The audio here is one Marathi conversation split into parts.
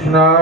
Krishna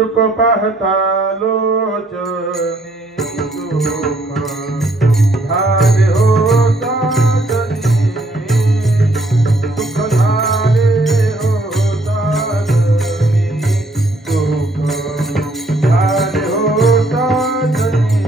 रूप पाहता लोचनी सुख झाले हो साजनी सुख झाले हो साजनी सुख झाले हो साजनी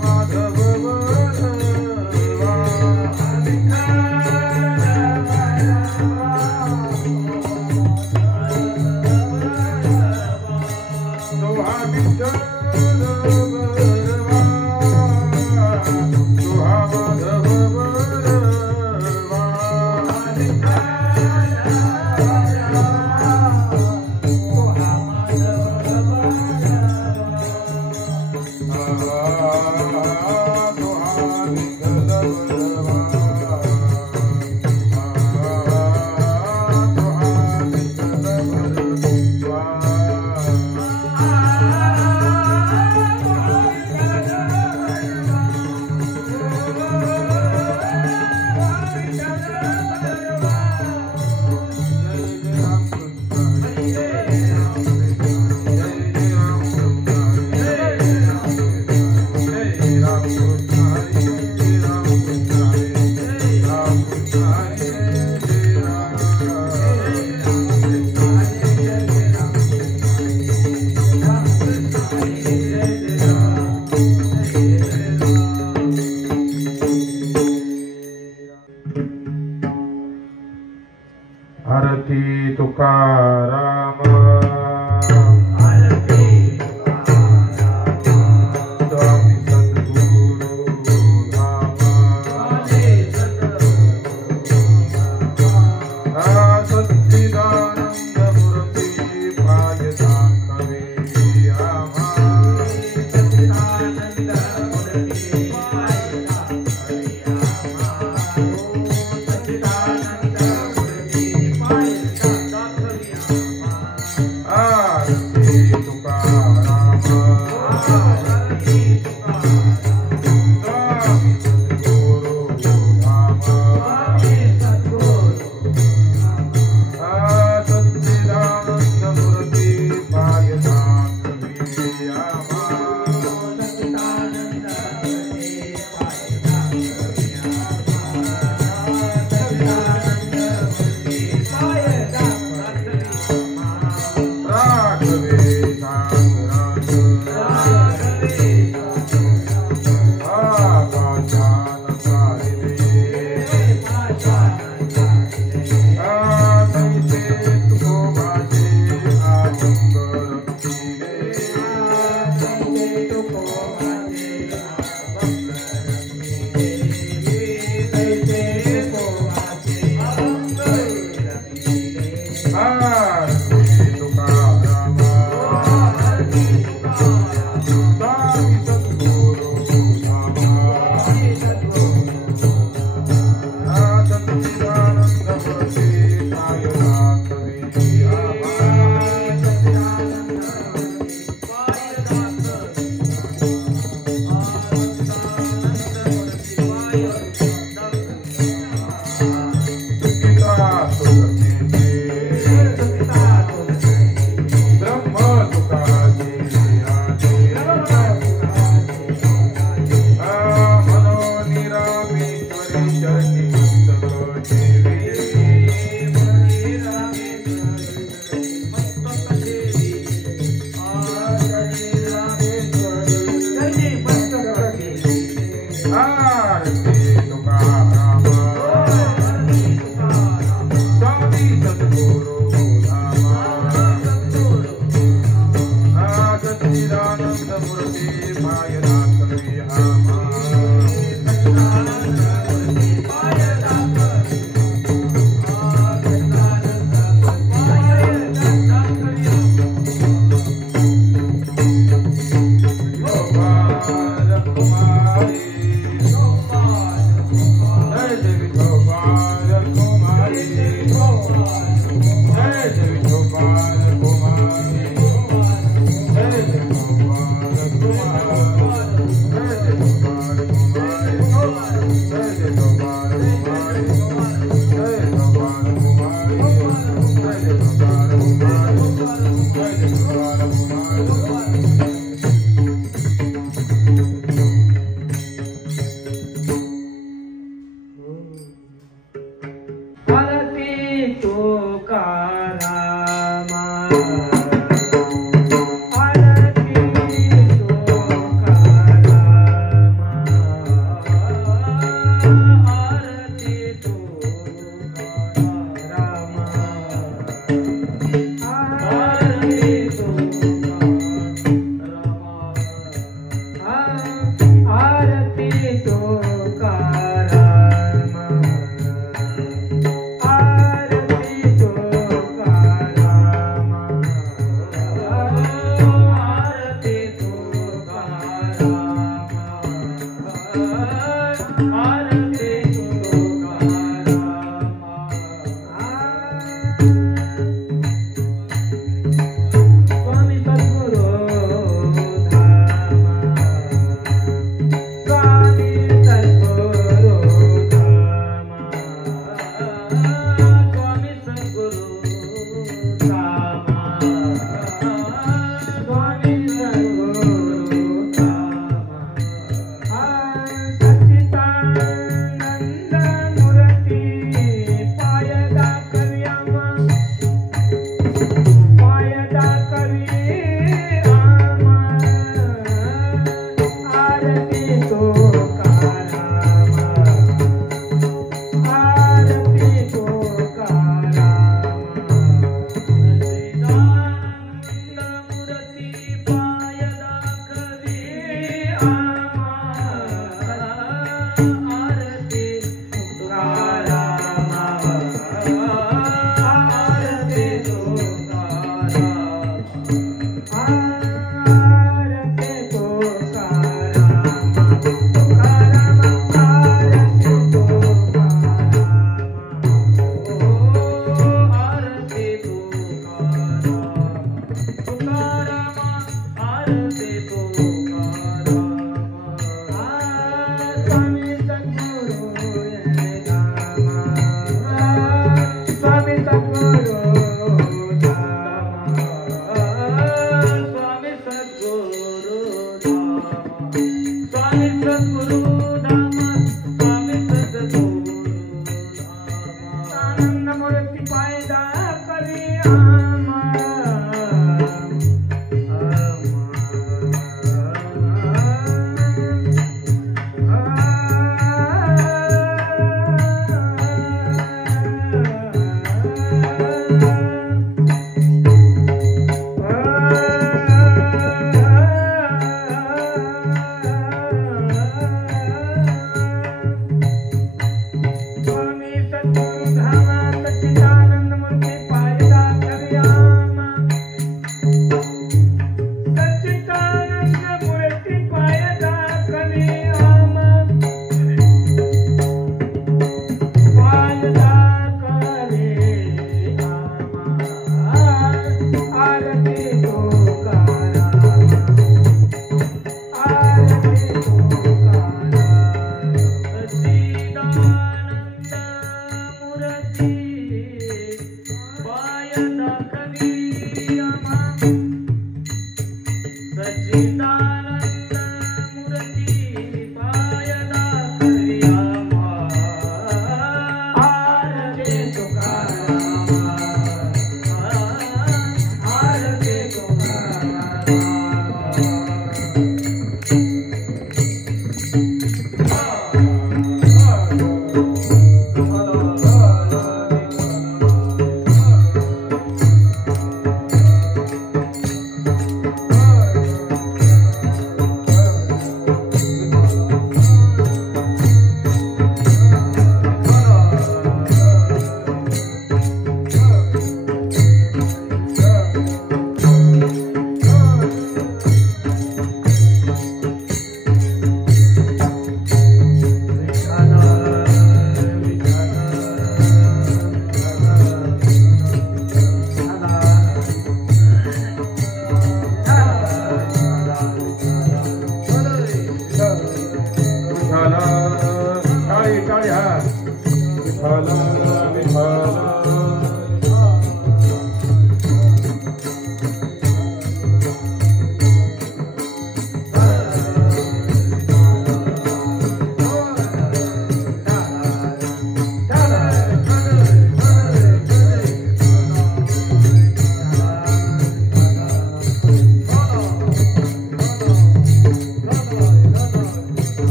Madhava सोहा विठ्ठल बरवा सोहा माधव बरवा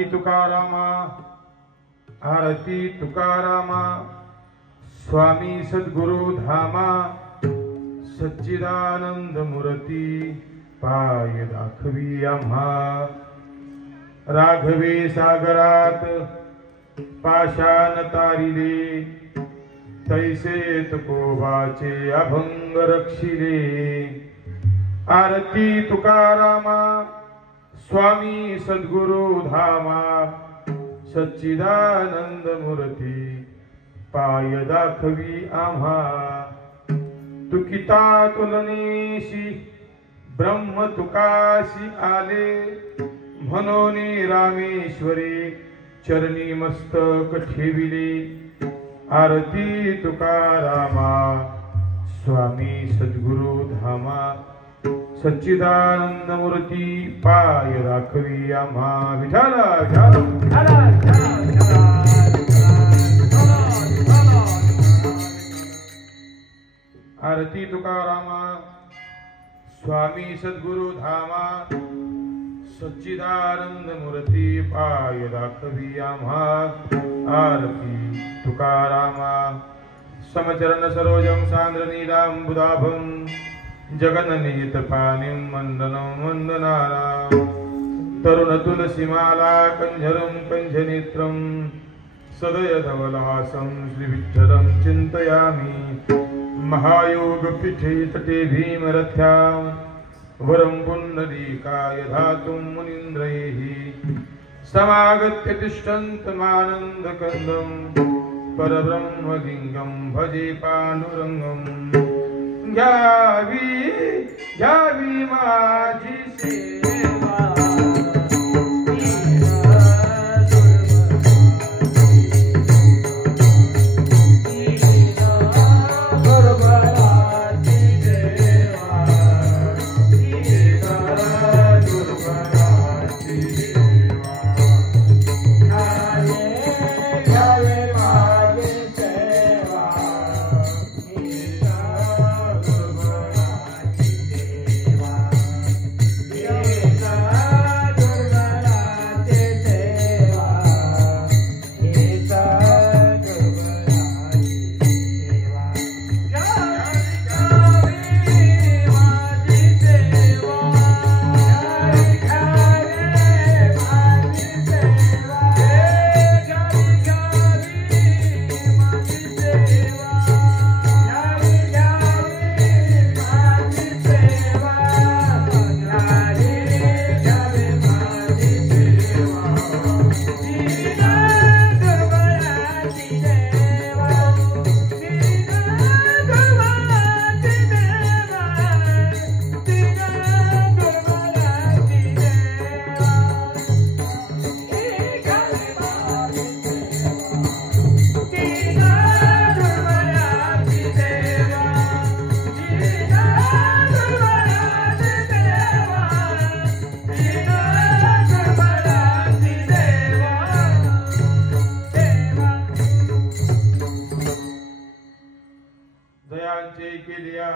आरती तुकारामा, आरती तुकारामा. स्वामी सद्गुरु धामा, सच्चिदानंद मूर्ती पाय दाखवी आम्हा. राघवे सागरात पाषाण तारिले, तैसे तुकोबाचे अभंग रक्षिले. आरती तुकारामा, स्वामी सद्गुरु धामा, सच्चिदानंद मूर्ती पाय दाखवी आम्हा. तुकिता तुलनेशी ब्रह्म तुकाशी आले, म्हणून रामेश्वरी चरणी मस्तक ठेविले. आरती तुकारामा, स्वामी सद्गुरु धामा, सच्चिदानंद मूर्ती पाय दाखवी आम्हा. विठाला आरती तुकारामा, स्वामी सद्गुरु धामा, सच्चिदानंद मूर्ती पाय दाखवी आम्हा. आरती तुकारामा. समचरण सरोजं सान्द्र नीलांबुदाभं, जगन्निहित पाणिं वन्दनं वन्दनानां. तरुण तुलसीमाला कंजरं कंजनेत्रं, सदय धवलहासं श्रीविठ्ठलं चिन्तयामि. महायोग पीठे तटे भीमरथ्यां, वरं पुण्डरीकाय धातुं मुनीन्द्रैः. समागत्य तिष्ठन्तमानन्दकन्दं, परब्रह्मलिङ्गं भजे पाण्डुरङ्गं. घ्यावी घ्यावी माझी सेवा,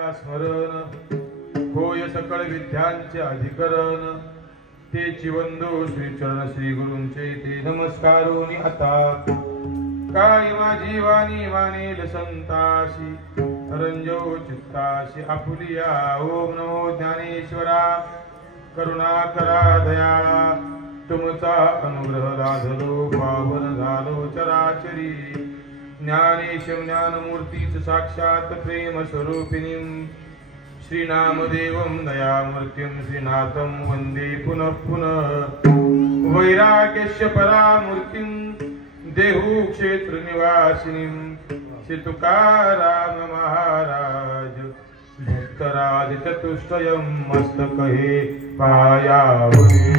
स्मरण होय सकळ विद्यांचे अधिकरण. तेची वंदो श्री चरण श्री गुरूंचे ते नमस्कारोनी आता. काय माझी वाणी मानेल संताशी, रंजो चित्ताशी आपुलिया. ओम नमो ज्ञानेश्वरा, करुणा करा दयाळा. तुमचा अनुग्रह लाधलो, पावन झालो चराचरी. ज्ञानेश ज्ञानमूर्तीच साक्षात प्रेम स्वरूपिणीं, श्रीनामदेवं दयामूर्तिं श्रीनाथं वन्दे पुनः पुनः. वैराग्यस्य परामूर्तिं देहु क्षेत्र निवासिनीं, श्री तुकाराम महाराज भक्तराज चतुष्टयं मस्तक हे पायावरी.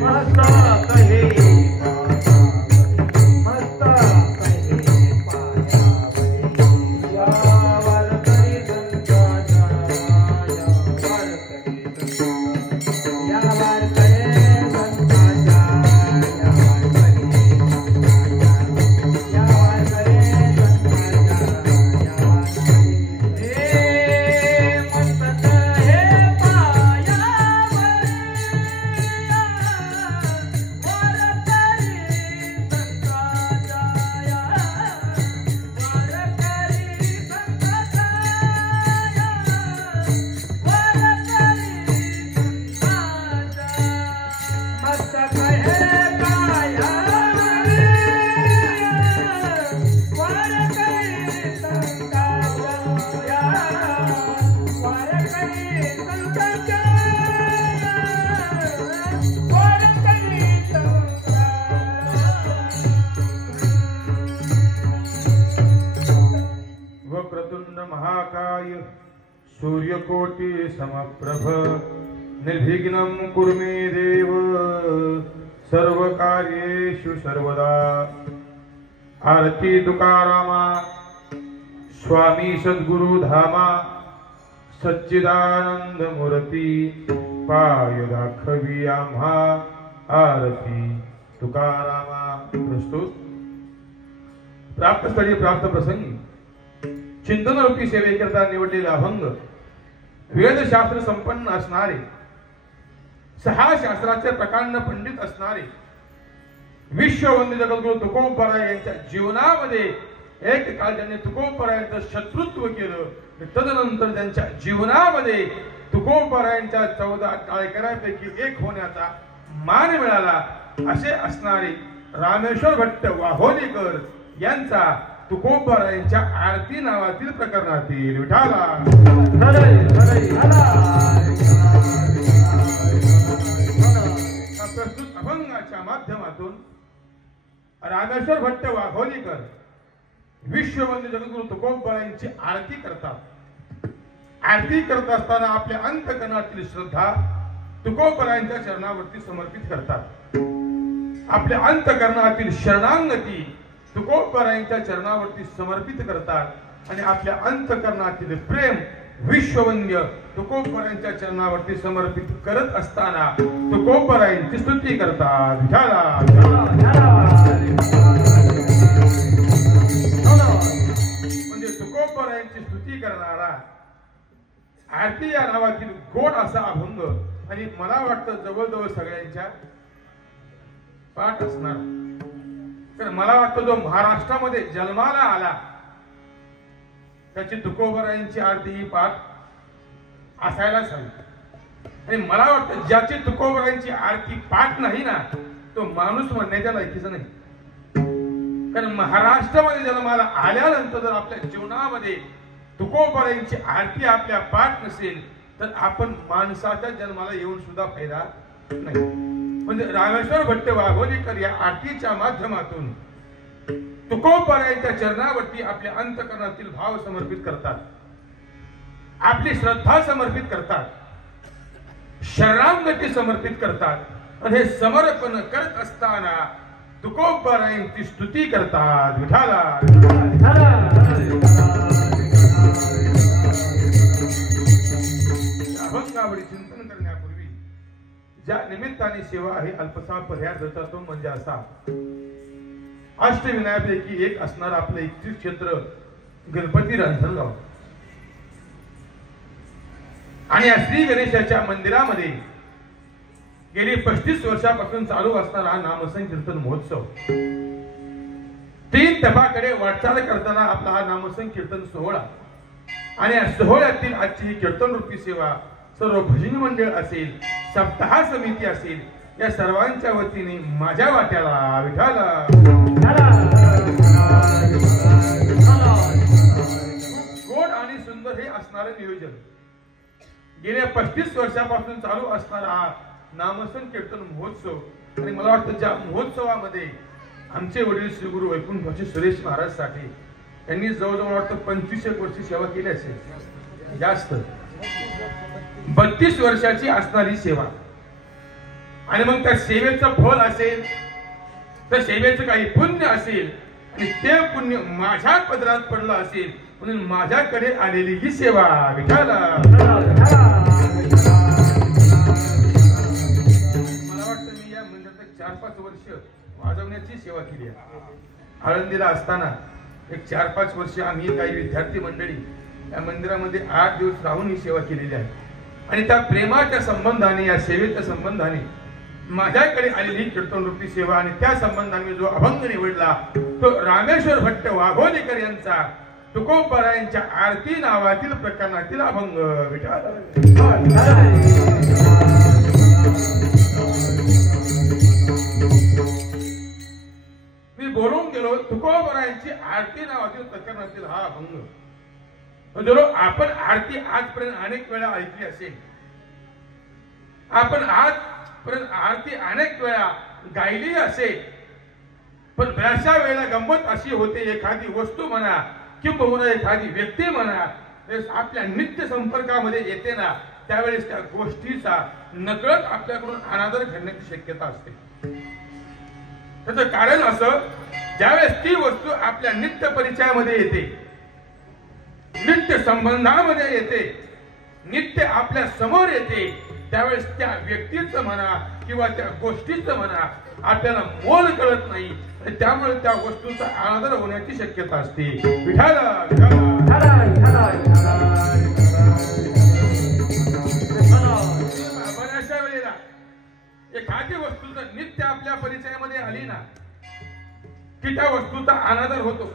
मस्तक हे वक्रतुंड महाकाय सूर्यकोटि समप्रभ निर्विघ्नं कुरु मे देव सर्वकार्येषु सर्वदा। आरती तुकारामा स्वामी सद्गुरु धामा सच्चिदानंद मूर्ती पाय दाखवी आम्हा आरती तुकारामा। प्रस्तुत प्राप्तस्थळी प्राप्त प्रसंगी चिंतन रूपी सेवेकरता निवडलेला अभंग वेदशास्त्र संपन्न असणारे 6 शास्त्राचे प्रकांड पंडित असणारे विश्ववंद्य जगद्गुरु तुकोबराय यांच्या जीवनामध्ये एक काळ त्यांनी तुकोबरायांचं शत्रुत्व केलं। तदनंतर त्यांच्या जीवनामध्ये तुकोबरायांच्या 14 टाळेकरांपैकी एक होण्याचा मान मिळाला। असे असणारे रामेश्वर भट्ट वाहोलीकर यांचा तुकोबरायांच्या आरती नावातील प्रकरणातील विठाला प्रस्तुत अभंगाच्या माध्यमातून रामेश्वर भट्ट वाघोलीकर विश्ववंद्य जगद्गुरु तुकोबरायांची आरती करतात। आरती करत असताना आपल्या अंतकरणातील श्रद्धा तुकोबरायांच्या चरणावरती समर्पित करतात। आपल्या अंतकरणातील शरणांगती तुकोबरायांच्या चरणावरती समर्पित करतात आणि आपल्या अंतकरणातील प्रेम विश्ववंद्य तुकोबरायांच्या चरणावरती समर्पित करत असताना तुकोबरायांची स्तुती करतात। म्हणजे तुकोबरायांची स्तुती करणारा आरती या नावातील गोड असा अभंग आणि मला वाटतं जवळजवळ सगळ्यांच्या पाठ असणार। तर मला वाटतं जो महाराष्ट्रामध्ये जन्माला आला त्याची तुकोबरायांची आरती ही पाठ असायलाच हवी। आणि मला वाटतं ज्याची तुकोबरायांची आरती पाठ नाही ना तो माणूस म्हणण्याच्या लायकीचा नाही। कारण महाराष्ट्रामध्ये जन्माला आल्यानंतर जर आपल्या जीवनामध्ये तुकोबरायांची आरती आपल्या पाठ नसेल तर आपण माणसाच्या जन्माला येऊन सुद्धा फायदा नाही। म्हणजे रामेश्वर भट्ट वाघोलीकर या आरतीच्या माध्यमातून तुकोबरायांच्या चरणावरती आपल्या अंतकरणातील भाव समर्पित करतात, आपली श्रद्धा समर्पित करतात, शरणागती समर्पित करतात आणि हे समर्पण करत असताना तुकोबरायांची स्तुती करतात। विठाला अभंगावरी चिंतन करण्यापूर्वी ज्या निमित्ताने सेवा आहे अल्पसा पर्यायाचा तो म्हणजे असा अष्टविनायकापैकी एक असणार आपलं इष्ट क्षेत्र गणपती रांजणगाव आणि या श्री गणेशाच्या मंदिरामध्ये गेली 35 वर्षापासून चालू असणारा हा नामसंकीर्तन महोत्सव 3 टप्प्याकडे वाटचाल करताना आपला हा नामसंकीर्तन सोहळा आणि या सोहळ्यातील आजची ही कीर्तन रूपी सेवा सर्व भजन मंडळ असेल, सप्ताह समिती असेल, या सर्वांच्या वतीने माझ्या वाट्याला विठाला गोड आणि सुंदर हे असणारे नियोजन गेल्या 35 वर्षापासून चालू असणारा हा नामसंकीर्तन महोत्सव आणि मला वाटतं ज्या महोत्सवामध्ये आमचे वडील श्री गुरु वैकुंठ सुरेश महाराज साठे यांनी जवळजवळ वाटतं 25 वर्षी सेवा केली असेल, जास्त 32 वर्षाची असणारी सेवा आणि मग त्या सेवेचं फळ असेल तर सेवेचं काही पुण्य असेल आणि ते पुण्य माझ्या पदरात पडलं असेल म्हणून माझ्याकडे आलेली ही सेवा विठाला मला वाटतं मी या मंदिरात 4-5 वर्ष वाजवण्याची सेवा केली आहे। आळंदीला असताना एक 4-5 वर्ष आम्ही काही विद्यार्थी मंडळी या मंदिरामध्ये 8 दिवस राहून ही सेवा केलेली आहे आणि त्या प्रेमाच्या संबंधाने या सेवेच्या संबंधाने माझ्याकडे आलेली कीर्तन रूपी सेवा आणि त्या संबंधाने जो अभंग निवडला तो रामेश्वर भट्ट वाघोलीकर यांचा तुकोबरायांच्या आरती नावातील प्रकरणातील अभंग मी बोलून गेलो तुकोबरायांची आरती नावातील प्रकरणातील हा अभंग म्हणजे आपण आरती आजपर्यंत अनेक वेळा ऐकली असेल, आपण आजपर्यंत आरती अनेक वेळा गायली असेल, पण बऱ्याचशा वेळेला गंमत अशी होते एखादी वस्तू म्हणा किंबहुना एखादी व्यक्ती म्हणा आपल्या नित्य संपर्कामध्ये येते ना, त्यावेळेस त्या गोष्टीचा नकळत आपल्याकडून अनादर घडण्याची शक्यता असते. त्याचं कारण असं, ज्यावेळेस ती वस्तू आपल्या नित्य परिचयामध्ये येते, नित्य संबंधामध्ये येते, नित्य आपल्या समोर येते, त्यावेळेस त्या व्यक्तीचं म्हणा किंवा त्या गोष्टीचं म्हणा आपल्याला मोल कळत नाही, त्यामुळे त्या वस्तूचा अनादर होण्याची शक्यता असते. बऱ्याचशा वेळेला एखादी वस्तू जर नित्य आपल्या परिचयामध्ये आली ना की त्या वस्तूचा अनादर होतो,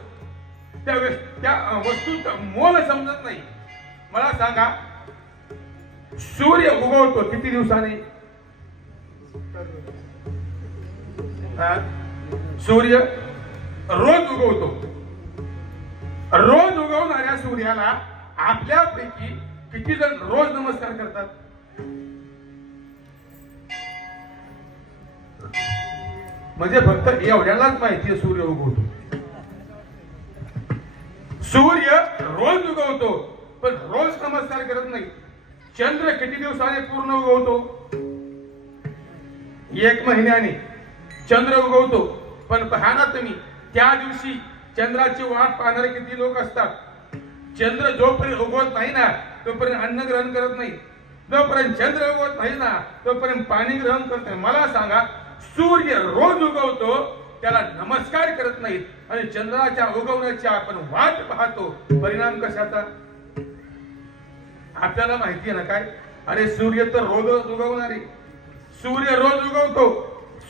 त्यावेळेस त्या वस्तूचा मोल समजत नाही. मला सांगा, सूर्य उगवतो किती दिवसाने? सूर्य रोज उगवतो. रोज उगवणाऱ्या सूर्याला आपल्यापैकी किती जण रोज नमस्कार करतात? म्हणजे फक्त एवढ्यालाच माहिती सूर्य उगवतो. सूर्य रोज उगवतो पण रोज नमस्कार करत नाही. चंद्र किती दिवसाने पूर्ण उगवतो? 1 महिन्याने चंद्र उगवतो. पण पहा ना तुम्ही, त्या दिवशी चंद्राची वाट पाहणारे किती लोक असतात. चंद्र जोपर्यंत उगवत नाही ना तोपर्यंत अन्न ग्रहण करत नाही, जोपर्यंत चंद्र उगवत नाही ना तोपर्यंत पाणी ग्रहण करत नाही. मला सांगा, सूर्य रोज उगवतो, त्याला नमस्कार करत नाहीत आणि चंद्राच्या उगवण्याची आपण वाट पाहतो. परिणाम कशाचा? आपल्याला माहिती आहे ना काय? अरे सूर्य तर रोज उगवणारे, सूर्य रोज उगवतो,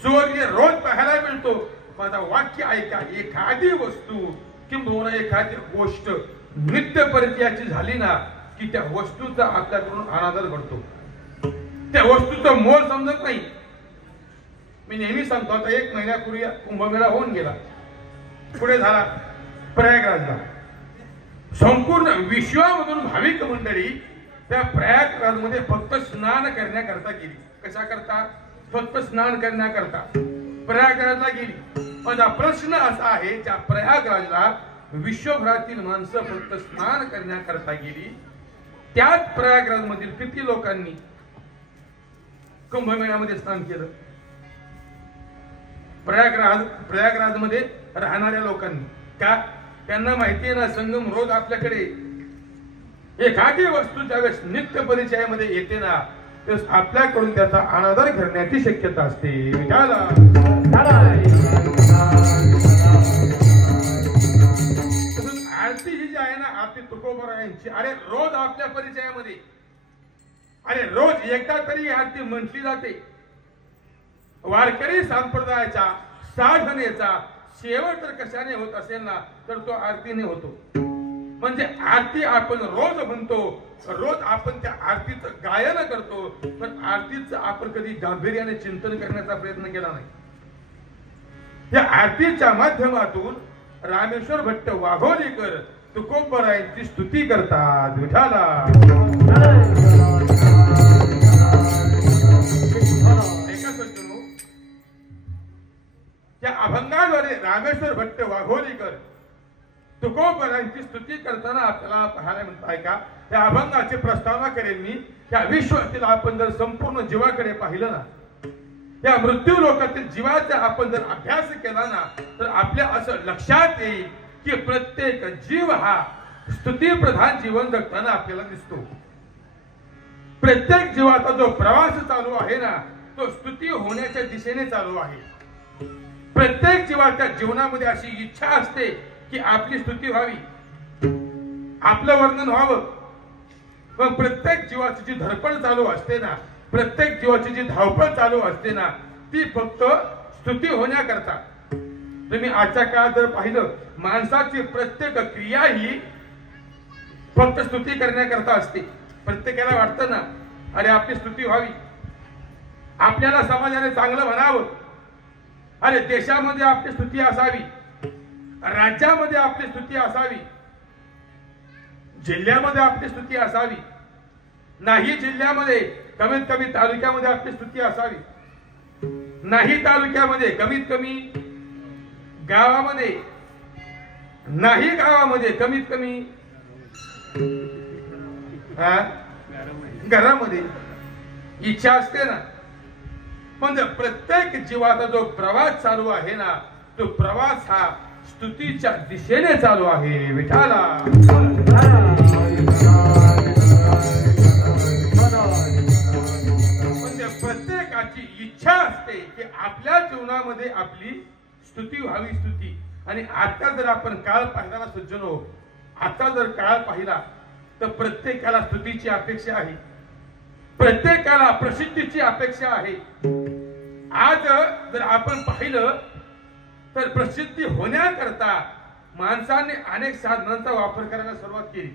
सूर्य रोज पाहायला मिळतो. माझा वाक्य ऐका, एखादी वस्तू किंवा एखादी गोष्ट नित्य परिचयाची झाली ना की त्या वस्तूचा आपल्याकडून अनादर घडतो, त्या वस्तूचं मोल समजत नाही. मी नेहमी सांगतो, आता 1 महिन्यापूर्वी कुंभमेळा होऊन गेला, पुढे झाला प्रयागराजला. संपूर्ण विश्वामधून भाविक मंडळी त्या प्रयागराजमध्ये फक्त स्नान करण्याकरता गेली. कशा करता? फक्त स्नान करण्याकरता प्रयागराजला गेली. माझा प्रश्न असा आहे, त्या प्रयागराजला विश्वभरातील माणसं फक्त स्नान करण्याकरता गेली, त्याच प्रयागराज मधील किती लोकांनी कुंभमेळ्यामध्ये स्नान केलं? प्रयागराज मध्ये राहणाऱ्या लोकांनी. का? त्यांना माहिती आहे ना, संगम रोज आपल्याकडे एखादी वस्तू ज्यावेळेस नित्य परिचयामध्ये येते ना त्यावेळेस आपल्याकडून त्याचा अनादर करण्याची शक्यता असते. आरती ही जी आहे ना, आरती तुकोबरायांची, अरे रोज आपल्या परिचयामध्ये, अरे रोज एकदा तरी आरती म्हटली जाते. वारकरी संप्रदायाचा साधनेचा शेवट तर कशाने होत असेल ना तर तो आरतीने होतो. म्हणजे आरती आपण रोज म्हणतो, रोज आपण त्या आरतीचं गायन करतो, पण आरतीचं आपण कधी गांभीर्याने चिंतन करण्याचा प्रयत्न केला नाही. त्या आरतीच्या माध्यमातून रामेश्वर भट्ट वाघोलीकर तुकोबरायांची स्तुती करतात. विठाला त्या अभंगाद्वारे रामेश्वर भट्ट वाघोलीकर तुकोबरायांची स्तुती करताना आपल्याला पाहायला मिळत का? त्या अभंगाची प्रस्तावना करेल मी. त्या विश्वातील आपण जर संपूर्ण जीवाकडे पाहिलं ना, त्या मृत्यू लोकातील जीवाचा आपण जर अभ्यास केला ना तर आपल्या असं लक्षात येईल की प्रत्येक जीव हा स्तुती प्रधान जीवन जगताना आपल्याला दिसतो. प्रत्येक जीवाचा जो प्रवास चालू आहे ना तो स्तुती होण्याच्या दिशेने चालू आहे. प्रत्येक जीवाच्या जीवनामध्ये अशी इच्छा असते की आपली स्तुती व्हावी, आपलं वर्णन व्हावं. पण प्रत्येक जीवाची जी धडपड चालू असते ना, प्रत्येक जीवाची जी धावपळ चालू असते ना ती फक्त स्तुती होण्याकरता. तुम्ही आजच्या काळात जर पाहिलं, माणसाची प्रत्येक क्रिया ही फक्त स्तुती करण्याकरता असते. प्रत्येकाला वाटतं ना, अरे आपली स्तुती व्हावी, आपल्याला समाजाने चांगलं म्हणावं, अरे देशामध्ये आपली स्तुती असावी, राज्यामध्ये आपली स्तुती असावी, जिल्ह्यामध्ये आपली स्तुती असावी, नाही जिल्ह्यामध्ये कमीत कमी तालुक्यामध्ये आपली स्तुती असावी, नाही तालुक्यामध्ये कमीत कमी गावामध्ये नाही गावामध्ये कमीत कमी घरामध्ये इच्छा असते ना. पण प्रत्येक जीवाचा जो प्रवास चालू आहे ना, तो प्रवास हा स्तुतीच्या दिशेने चालू आहे. विठाला म्हणजे प्रत्येकाची इच्छा असते की आपल्या जीवनामध्ये आपली स्तुती व्हावी. स्तुती. आणि आता जर आपण काळ पाहिला ना सज्जनो, आता जर काळ पाहिला तर प्रत्येकाला स्तुतीची अपेक्षा आहे, प्रत्येकाला प्रसिद्धीची अपेक्षा आहे. आज जर आपण पाहिलं तर प्रसिद्धी होण्याकरता माणसाने अनेक साधनांचा वापर करायला सुरुवात केली.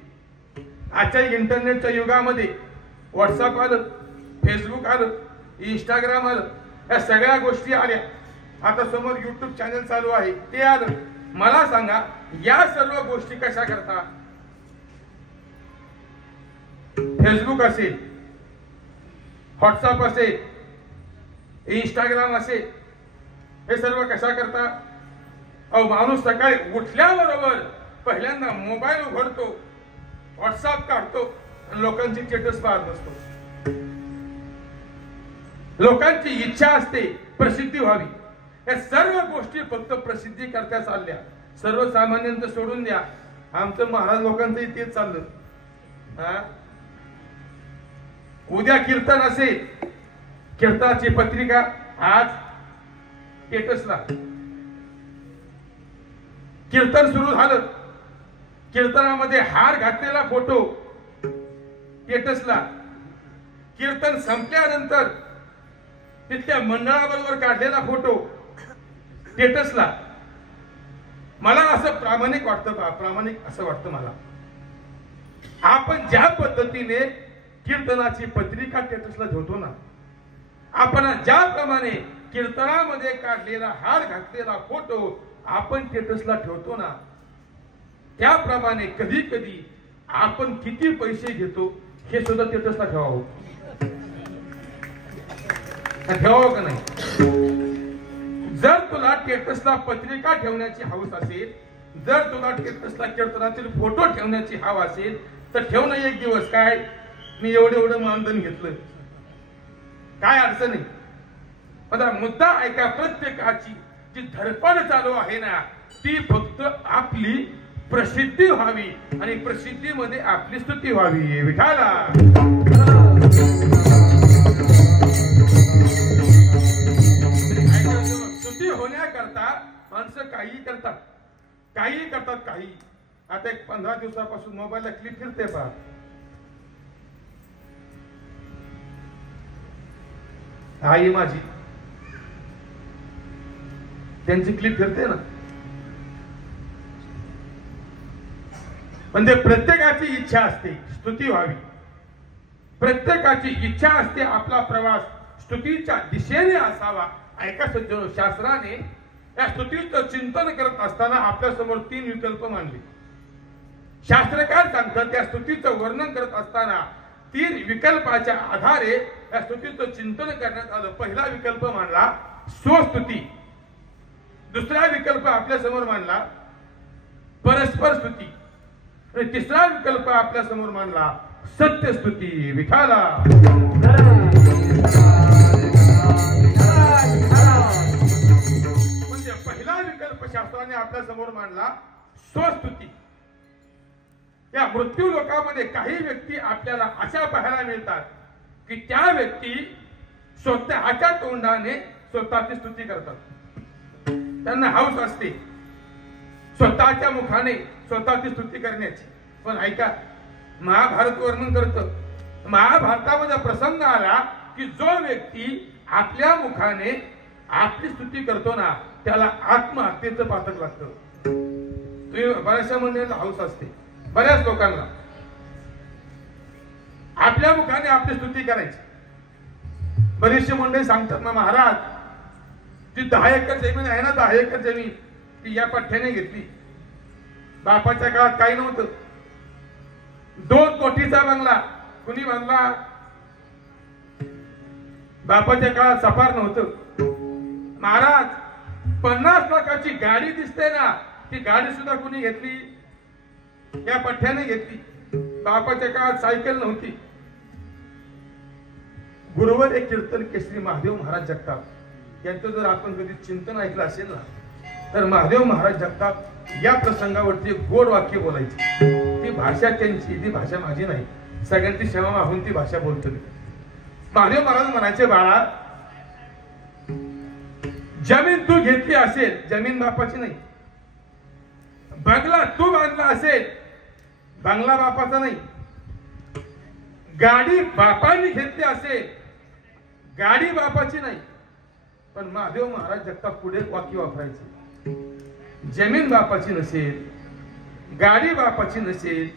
आजच्या इंटरनेटच्या युगामध्ये व्हॉट्सअप आलं, फेसबुक आलं, इंस्टाग्राम आलं, या सगळ्या गोष्टी आल्या. आता समोर युट्यूब चॅनल चालू आहे ते आलं. मला सांगा या सर्व गोष्टी कशा करता? फेसबुक असेल, व्हॉट्सअप असेल, इंस्टाग्राम असेल, हे सर्व कशा करता? अहो माणूस सकाळी उठल्याबरोबर पहिल्यांदा मोबाईल उघडतो, व्हॉट्सअप काढतो आणि लोकांची स्टेटस पाहत बसतो. लोकांची इच्छा असते प्रसिद्धी व्हावी. या सर्व गोष्टी फक्त प्रसिद्धी करता चालल्या. सर्वसामान्यांचं सोडून द्या, आमचं महाराज लोकांचंही तेच चाललं. उद्या कीर्तन असेल, कीर्तनाची पत्रिका आज स्टेटसला. कीर्तन सुरू झालं, कीर्तनामध्ये हार घातलेला फोटो स्टेटसला. कीर्तन संपल्यानंतर तिथल्या मंडळाबरोबर काढलेला फोटो स्टेटसला. मला असं प्रामाणिक वाटतं, प्रामाणिक असं वाटतं मला, आपण ज्या पद्धतीने कीर्तनाची पत्रिका स्टेटसला ठेवतो ना, आपण ज्याप्रमाणे कीर्तनामध्ये काढलेला हार घातलेला फोटो आपण स्टेटसला ठेवतो ना, त्याप्रमाणे कधी कधी आपण किती पैसे घेतो हे सुद्धा स्टेटसला ठेवावं. ठेवावं का नाही? जर तुला स्टेटसला पत्रिका ठेवण्याची हौस असेल, जर तुला स्टेटसला कीर्तनातील फोटो ठेवण्याची हवा असेल तर ठेव ना एक दिवस. काय मी एवढं मानधन घेतलं, काय अडचण नाही. आता मुद्दा ऐका, प्रत्येकाची जी धडपड चालू आहे ना, ती फक्त आपली प्रसिद्धी व्हावी आणि प्रसिद्धीमध्ये आपली स्तुती व्हावी. विठाला स्तुती होण्याकरता माणसं काही करतात, काही करतात, काही. आता एक 15 दिवसापासून मोबाईलला क्लिप फिरते पहा. आई माझी त्यांची क्लिप फिरते ना. म्हणजे प्रत्येकाची इच्छा असते स्तुती व्हावी, प्रत्येकाची इच्छा असते आपला प्रवास स्तुतीच्या दिशेने असावा. ऐका सज्जनो, शास्त्राने या स्तुतीचं चिंतन करत असताना आपल्या समोर 3 विकल्प मांडले. शास्त्रकार सांगतात त्या स्तुतीचं वर्णन करत असताना 3 विकल्पाच्या आधारे या स्तुतीचं चिंतन करण्यात आलं. पहिला विकल्प मांडला स्वस्तुती, दुसरा विकल्प आपल्या समोर मांडला परस्पर स्तुती, आणि तिसरा विकल्प आपल्या समोर मांडला सत्यस्तुती. विठाला म्हणजे पहिला विकल्प शास्त्राने आपल्या समोर मांडला स्वस्तुती. या मृत्यू लोकामध्ये काही व्यक्ती आपल्याला अशा पाहायला मिळतात की त्या व्यक्ती स्वतःच्या तोंडाने स्वतःची स्तुती करतात. त्यांना हौस असते स्वतःच्या मुखाने स्वतःची स्तुती करण्याची. पण ऐका, महाभारत वर्णन करतं, महाभारतामध्ये प्रसंग आला की जो व्यक्ती आपल्या मुखाने आपली स्तुती करतो ना, त्याला आत्महत्येचं पातक लागतं. तुम्ही बऱ्याचशा मंडळींना हौस असते, बऱ्याच लोकांना आपल्या मुखाने आपली स्तुती करायची. बरीचशी मंडळी सांगतात ना, महाराज ती 10 एकर जमीन आहे ना, 10 एकर जमीन ती या पठ्ठ्याने घेतली. बापाच्या काळात काही नव्हतं, 2 कोटीचा बंगला कुणी बांधला? बापाच्या काळात सफार नव्हतं. महाराज 50 लाखाची गाडी दिसते ना, ती गाडी सुद्धा कोणी घेतली? या पठ्ठ्याने घेतली. बापाच्या काळात सायकल नव्हती. गुरुवर एक कीर्तन केसरी महादेव महाराज जगताप यांचं जर आपण कधी चिंतन ऐकलं असेल ना, तर महादेव महाराज जगताप या प्रसंगावरती एक गोड वाक्य बोलायचे. ती भाषा त्यांची, ती भाषा माझी नाही. सगळ्यांची क्षमा मागून ती भाषा बोलतो. महादेव महाराज म्हणायचे, बाळा, जमीन तू घेतली असेल, जमीन बापाची नाही. बंगला तू बांधला असेल, बंगला बापाचा नाही. गाडी बापाने घेतली असेल, गाडी बापाची नाही. पण महादेव महाराज जगताप पुढे वाक्य वापरायचे, जमीन बापाची नसेल, गाडी बापाची नसेल,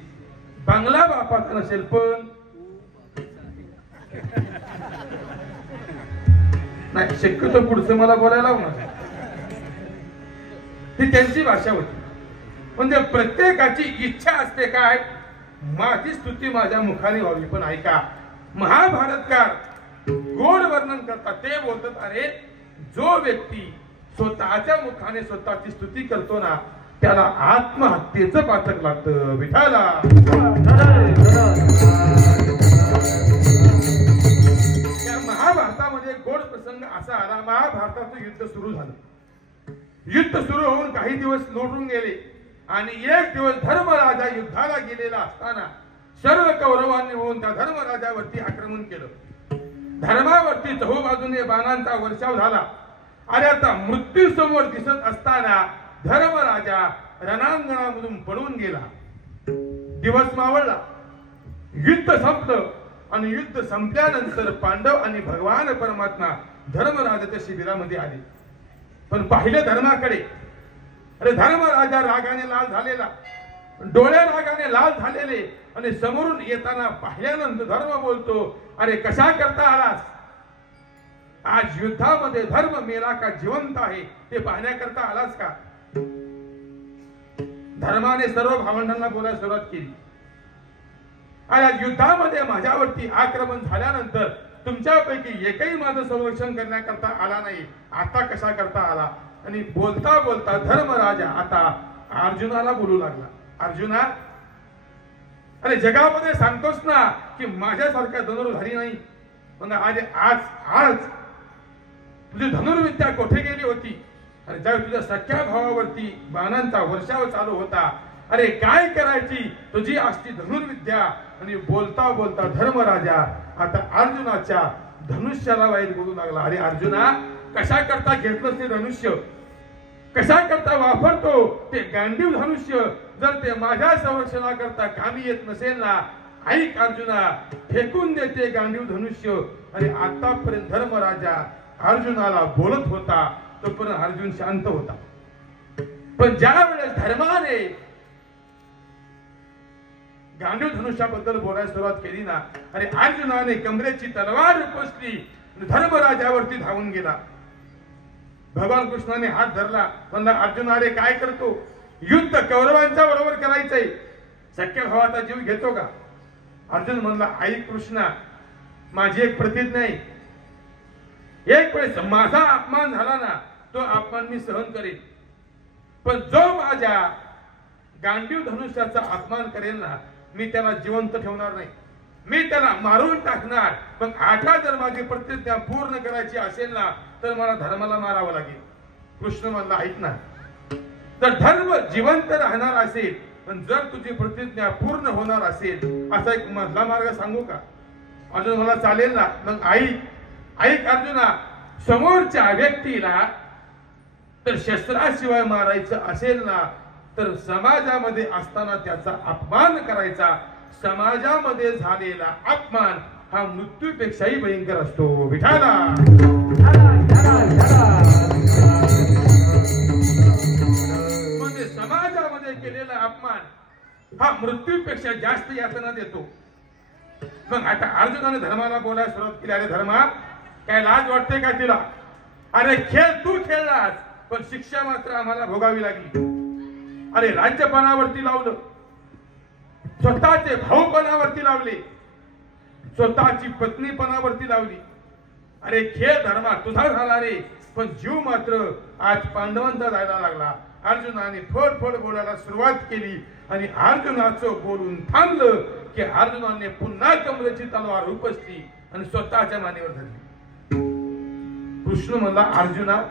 बंगला बापाचा नसेल, पण नाही, शक्यतो पुढचं मला बोलायला होणार. ही त्यांची भाषा होती. म्हणजे प्रत्येकाची इच्छा असते काय, माझी स्तुती माझ्या मुखाने व्हावी. पण ऐका, महाभारतकार गोड वर्णन करतात. ते बोलतात, अरे जो व्यक्ती स्वतःच्या मुखाने स्वतःची स्तुती करतो ना, त्याला आत्महत्येचं पातक लागतं. विठाला महाभारतामध्ये गोड प्रसंग असा आला. महाभारताचं युद्ध सुरू झालं. युद्ध सुरू होऊन काही दिवस लोटून गेले आणि एक दिवस धर्मराजा युद्धाला गेलेला असताना सर्व कौरवांनी होऊन त्या धर्मराजावरती आक्रमण केलं. धर्मावरती चहूबाजूने बाणांचा वर्षाव झाला. अरे आता मृत्यू समोर दिसत असताना धर्मराजा रणांगणामधून पळून गेला. दिवस मावळला, युद्ध संपलं आणि युद्ध संपल्यानंतर पांडव आणि भगवान परमात्मा धर्मराजाच्या शिबिरामध्ये आले. पण पाहिले धर्माकडे. अरे धर्मराजा रागाने लाल झालेला, डोळे रागाने लाल झालेले, आणि समोरून येताना पाहिल्यानंतर धर्म बोलतो, अरे कशा करता आलास? आज युद्धामध्ये धर्म मेला का जिवंत आहे ते पाहण्याकरता आलास का? धर्माने सर्व भावंडांना बोलायला सुरुवात केली. आज युद्धामध्ये माझ्यावरती आक्रमण झाल्यानंतर तुमच्यापैकी एकही माझं संरक्षण करण्याकरता आला नाही, आता कशा करता आला? आणि बोलता बोलता धर्मराजा आता अर्जुनाला बोलू लागला. अर्जुना, अरे जगामध्ये सांगतोस ना की माझ्यासारख्या धनुर्धारी नाही. मग आज आज आज तुझी धनुर्विद्या कोठे गेली होती? अरे ज्या तुझ्या सख्या भावावरती बाणांचा वर्षाव चालू होता, अरे काय करायची तुझी असती धनुर्विद्या? आणि बोलता बोलता धर्मराजा आता अर्जुनाच्या धनुष्याला वाईट बोलू लागला. अरे अर्जुना, कशा करता घेतलं ते धनुष्य? कशा करता वापरतो ते गांडीव धनुष्य? जर ते माझ्या संरक्षणाकरता कामी येत नसेल ना, ऐक अर्जुना, फेकून देते गांडीव धनुष्य. आणि आतापर्यंत धर्मराजा अर्जुनाला बोलत होता तोपर्यंत अर्जुन शांत होता. पण ज्या वेळेस धर्माने गांडीव धनुष्याबद्दल बोलायला सुरुवात केली ना, अरे अर्जुनाने कमरेची तलवार उपसली, धर्मराजावरती धावून गेला. भगवान कृष्णाने हात धरला, म्हणला अर्जुन अरे काय करतो? युद्ध कौरवांच्या बरोबर करायचंय, सख्या भावाचा जीव घेतो का? अर्जुन म्हणला, आई कृष्णा, माझी एक प्रतिज्ञा आहे. एक वेळेस माझा अपमान झाला ना, तो अपमान मी सहन करेन, पण जो माझ्या गांडीव धनुष्याचा अपमान करेल ना, मी त्याला जिवंत ठेवणार नाही, मी त्याला मारून टाकणार. पण आता जर माझी प्रतिज्ञा पूर्ण करायची असेल ना, तर मला धर्माला मारावं लागेल. कृष्ण म्हणला, ऐक ना, तर धर्म जिवंत राहणार असेल, पण जर तुझी प्रतिज्ञा पूर्ण होणार असेल, असा एक मधला मार्ग सांगू का? अर्जुन मला चालेल ना. मग ऐक अर्जुना, समोरच्या व्यक्तीला तर शस्त्राशिवाय मारायचं असेल ना, तर समाजामध्ये असताना त्याचा अपमान करायचा. समाजामध्ये झालेला अपमान हा मृत्यूपेक्षाही भयंकर असतो. विठाला म्हणजे समाजामध्ये केलेला अपमान हा मृत्यूपेक्षा जास्त यातना देतो. मग आता अर्जुनाने धर्माला बोलायला सुरुवात केली. अरे धर्मा, काय लाज वाटते का तिला? अरे खेळ तू खेळलास, पण शिक्षा मात्र आम्हाला भोगावी लागली. अरे राज्यपणावरती लावलं, स्वतःचे भाऊपणावरती लावले, स्वतःची पत्नीपणावरती लावली. अरे खेळ धर्मा तुझा झाला रे, पण जीव मात्र आज पांडवांचा जायला लागला. अर्जुनाने फड बोलायला सुरुवात केली आणि अर्जुनाचं बोलून थांबलं की अर्जुनाने पुन्हा कमरेची तलवार उपसली आणि स्वतःच्या मानेवर धरली. कृष्ण म्हणला, अर्जुना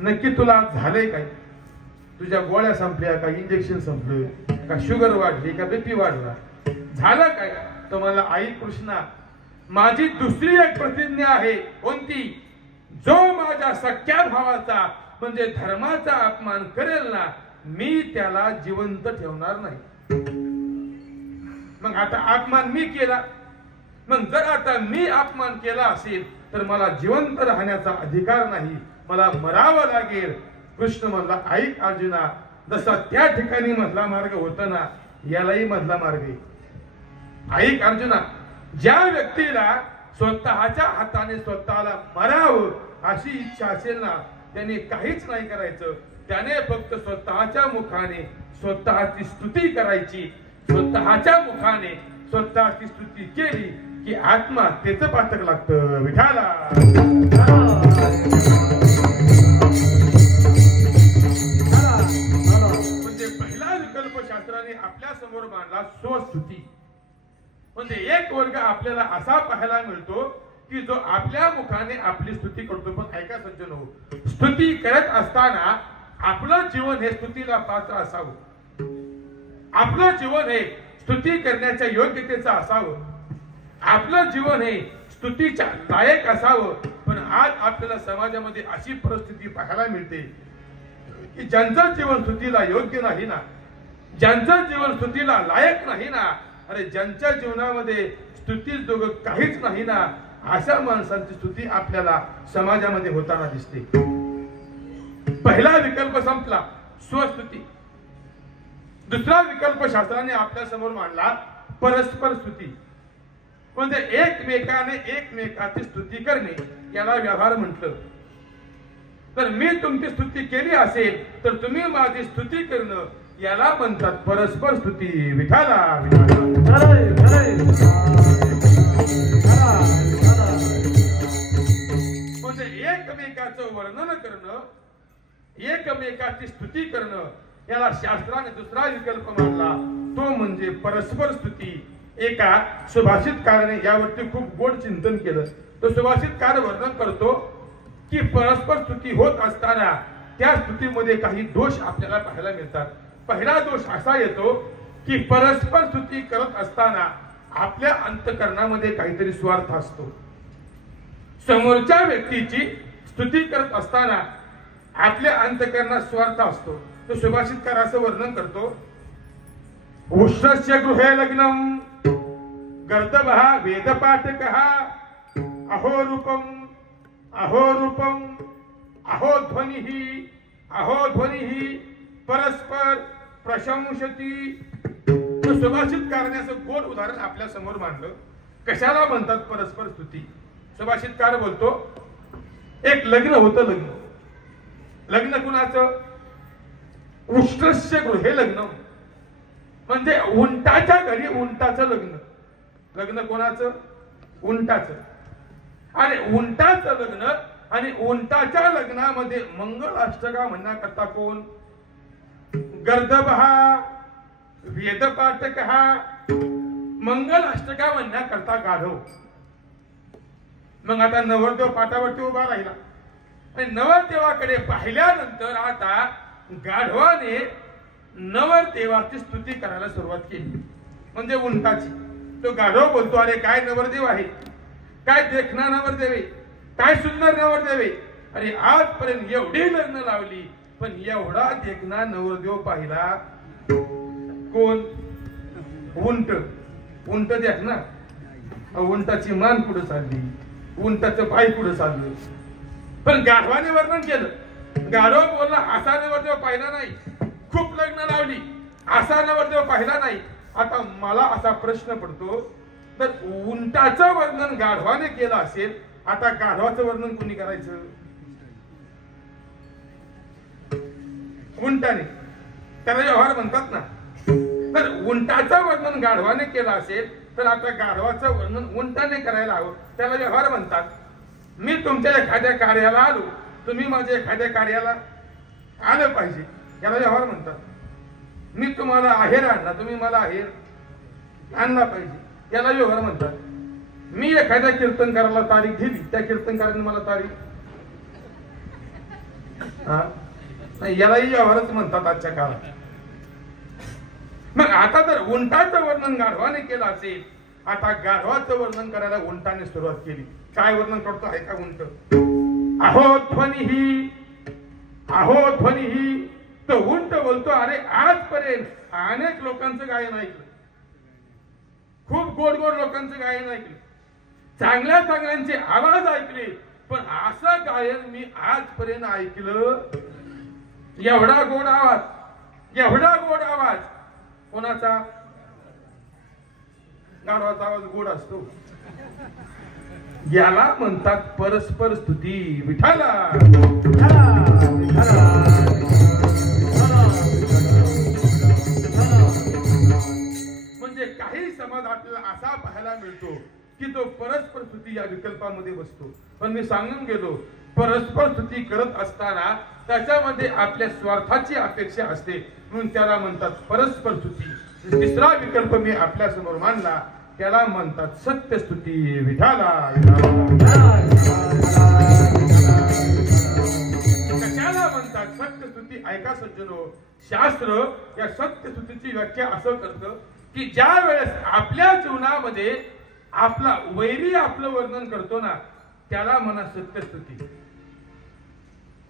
नक्की तुला झालंय काय? तुझ्या गोळ्या संपल्या का? इंजेक्शन संपलं का? शुगर वाढली का? बीपी वाढला? झालं काय? तो मला, आई कृष्णा, माझी दुसरी एक प्रतिज्ञा आहे. कोणती? जो माझ्या सख्या भावाचा म्हणजे धर्माचा अपमान करेल ना, मी त्याला जिवंत ठेवणार नाही. मग आता अपमान मी केला, मग जर आता मी अपमान केला असेल तर मला जिवंत राहण्याचा अधिकार नाही, मला मरावं लागेल. कृष्ण म्हणला, ऐक अर्जुना, जसा त्या ठिकाणी मधला मार्ग होता ना, यालाही मधला मार्ग आहे. ऐक अर्जुना, ज्या व्यक्तीला स्वतःच्या हाताने स्वतःला मरावं अशी इच्छा असेल ना, त्याने काहीच नाही करायचं. त्याने फक्त स्वतःच्या मुखाने स्वतःची स्तुती करायची. स्वतःच्या मुखाने स्वतःची स्तुती केली की आत्महत्येचं पातक लागतं. विठाला म्हणजे पहिला विकल्प शास्त्राने आपल्या समोर मांडला, स्वस्तुती. म्हणजे एक वर्ग आपल्याला असा पाहायला मिळतो की जो आपल्या मुखाने आपली स्तुती करतो. पण ऐका सज्जन हो, स्तुती करत असताना आपलं जीवन हे स्तुतीला पात्र असावं. आपलं जीवन हे स्तुती करण्याच्या योग्यतेचं असावं. आपलं जीवन हे स्तुतीच्या लायक असावं. पण आज आपल्याला समाजामध्ये अशी परिस्थिती पाहायला मिळते की ज्यांचं जीवन स्तुतीला योग्य नाही ना, ज्यांचं जीवन स्तुतीला लायक नाही ना, अरे ज्यांच्या जीवनामध्ये स्तुतीच दोघं काहीच नाही ना, अशा माणसांची स्तुती आपल्याला समाजामध्ये होताना दिसते. पहिला विकल्प संपला, स्वस्तुती. दुसरा विकल्प शास्त्राने आपल्या समोर मांडला, परस्पर स्तुती. म्हणजे एकमेकाने एकमेकाची स्तुती करणे, याला व्यवहार म्हटलं. तर मी तुमची स्तुती केली असेल तर तुम्ही माझी स्तुती करणं, याला म्हणतात परस्पर स्तुती. विठाला म्हणजे एकमेकाचं वर्णन करणं, एकमेकाची स्तुती करणं, याला शास्त्राने दुसरा विकल्प मानला, तो म्हणजे परस्पर स्तुती. एका सुभाषितकाराने यावरती खूप गोड चिंतन केलं. तो सुभाषितकार वर्णन करतो की परस्पर स्तुती होत असताना त्या स्तुतीमध्ये काही दोष आपल्याला पाहायला मिळतात. पहिला दोष असा येतो की परस्पर स्तुती करत असताना आपल्या अंतःकरणामध्ये काहीतरी स्वार्थ असतो. समोरच्या व्यक्तीची स्तुती करत असताना आपल्या अंतःकरणात स्वार्थ असतो. तो सुभाषितकार असं वर्णन करतो, उष्णस्य गृहे लग्नम गर्दभः वेदपाठकः अहो रूपम अहो ध्वनिः परस्पर प्रशंसती. तो सुभाषितकाराने असं गोड उदाहरण आपल्या समोर मांडलं. कशाला म्हणतात परस्पर स्तुती? सुभाषितकार बोलतो, एक लग्न होतं. लग्न कुणाचं? उष्ट्रस्य गृहे लग्न, म्हणजे उंटाच्या घरी उंटाचं लग्न. लग्न कोणाचं? उंटाचं. आणि उंटाचं लग्न आणि उंटाच्या लग्नामध्ये मंगल अष्टका म्हणण्याकरता कोण? गर्दभः वेदपाठकः. मंगल अष्टका म्हणण्याकरता गाढव. मग आता नवरदेव पाटावरती उभा राहिला आणि नवरदेवाकडे पाहिल्यानंतर आता गाढवाने नवरदेवाची स्तुती करायला सुरुवात केली, म्हणजे उंटाची. तो गाढव बोलतो, अरे काय नवरदेव आहे, काय देखना नवरदेव आहे, काय सुंदर नवरदेव आहे. अरे आजपर्यंत एवढी लग्न लावली पण एवढा देखना नवरदेव पाहिला कोण? उंट. उंट देख ना, उंटाची मान पुढे चालली, उंटाचं पाय पुढे चाललं. पण गाढवाने वर्णन केलं. गाढव बोलला, असा नवरदेव पाहिला नाही, खूप लग्न लावली, असा नवरदेव पाहिला नाही. आता मला असा प्रश्न पडतो, तर उंटाचं वर्णन गाढवाने केलं असेल, आता गाढवाचं वर्णन कोणी करायचं? उंटाने. त्याला व्यवहार म्हणतात ना. तर उंटाचं वर्णन गाढवाने केलं असेल तर आता गाढवाचं वर्णन उंटाने करायला हवं, त्याला व्यवहार म्हणतात. मी तुमच्या एखाद्या कार्याला आलो, तुम्ही माझ्या एखाद्या कार्याला आलं पाहिजे. याला व्यवहार म्हणतात. मी तुम्हाला आहेर आणला, तुम्ही मला आहेर आणला पाहिजे, याला व्यवहार म्हणतात. मी एखाद्या कीर्तनकाराला तारीख दिली, त्या कीर्तनकाराने मला तारीख, यालाही व्यवहारच म्हणतात आजच्या काळात. मग आता जर उंटाचं वर्णन गाढवाने केलं असेल, आता गाढवाचं वर्णन करायला उंटाने सुरुवात केली. काय वर्णन करतो ऐका उंट. अहो ध्वनी ही तो उंट बोलतो, अरे आजपर्यंत अनेक लोकांचं गायन ऐकलं, खूप गोड गोड लोकांचं गायन ऐकलं, चांगल्या चांगल्यांचे आवाज ऐकले, पण असं गायन मी आजपर्यंत ऐकलं. एवढा गोड आवाज कोणाचा? गाढवाचा आवाज गोड असतो. याला म्हणतात परस्पर स्तुती. विठाला म्हणजे काही समाज आपल्याला असा पाहायला मिळतो की तो परस्पर स्तुती या विकल्पामध्ये बसतो. पण मी सांगून गेलो, परस्पर स्तुती करत असताना त्याच्यामध्ये आपल्या स्वार्थाची अपेक्षा असते, म्हणून त्याला म्हणतात परस्पर स्तुती. तिसरा विकल्प मी आपल्या समोर मांडला, त्याला म्हणतात सत्यस्तुती. विठाला कशाला म्हणतात सत्यस्तुती? ऐका सज्जनो, शास्त्र या सत्यस्तुतीची व्याख्या असं करतं की ज्या वेळेस आपल्या जीवनामध्ये आपला वैरी आपलं वर्णन करतो ना, त्याला म्हणा सत्यस्तुती.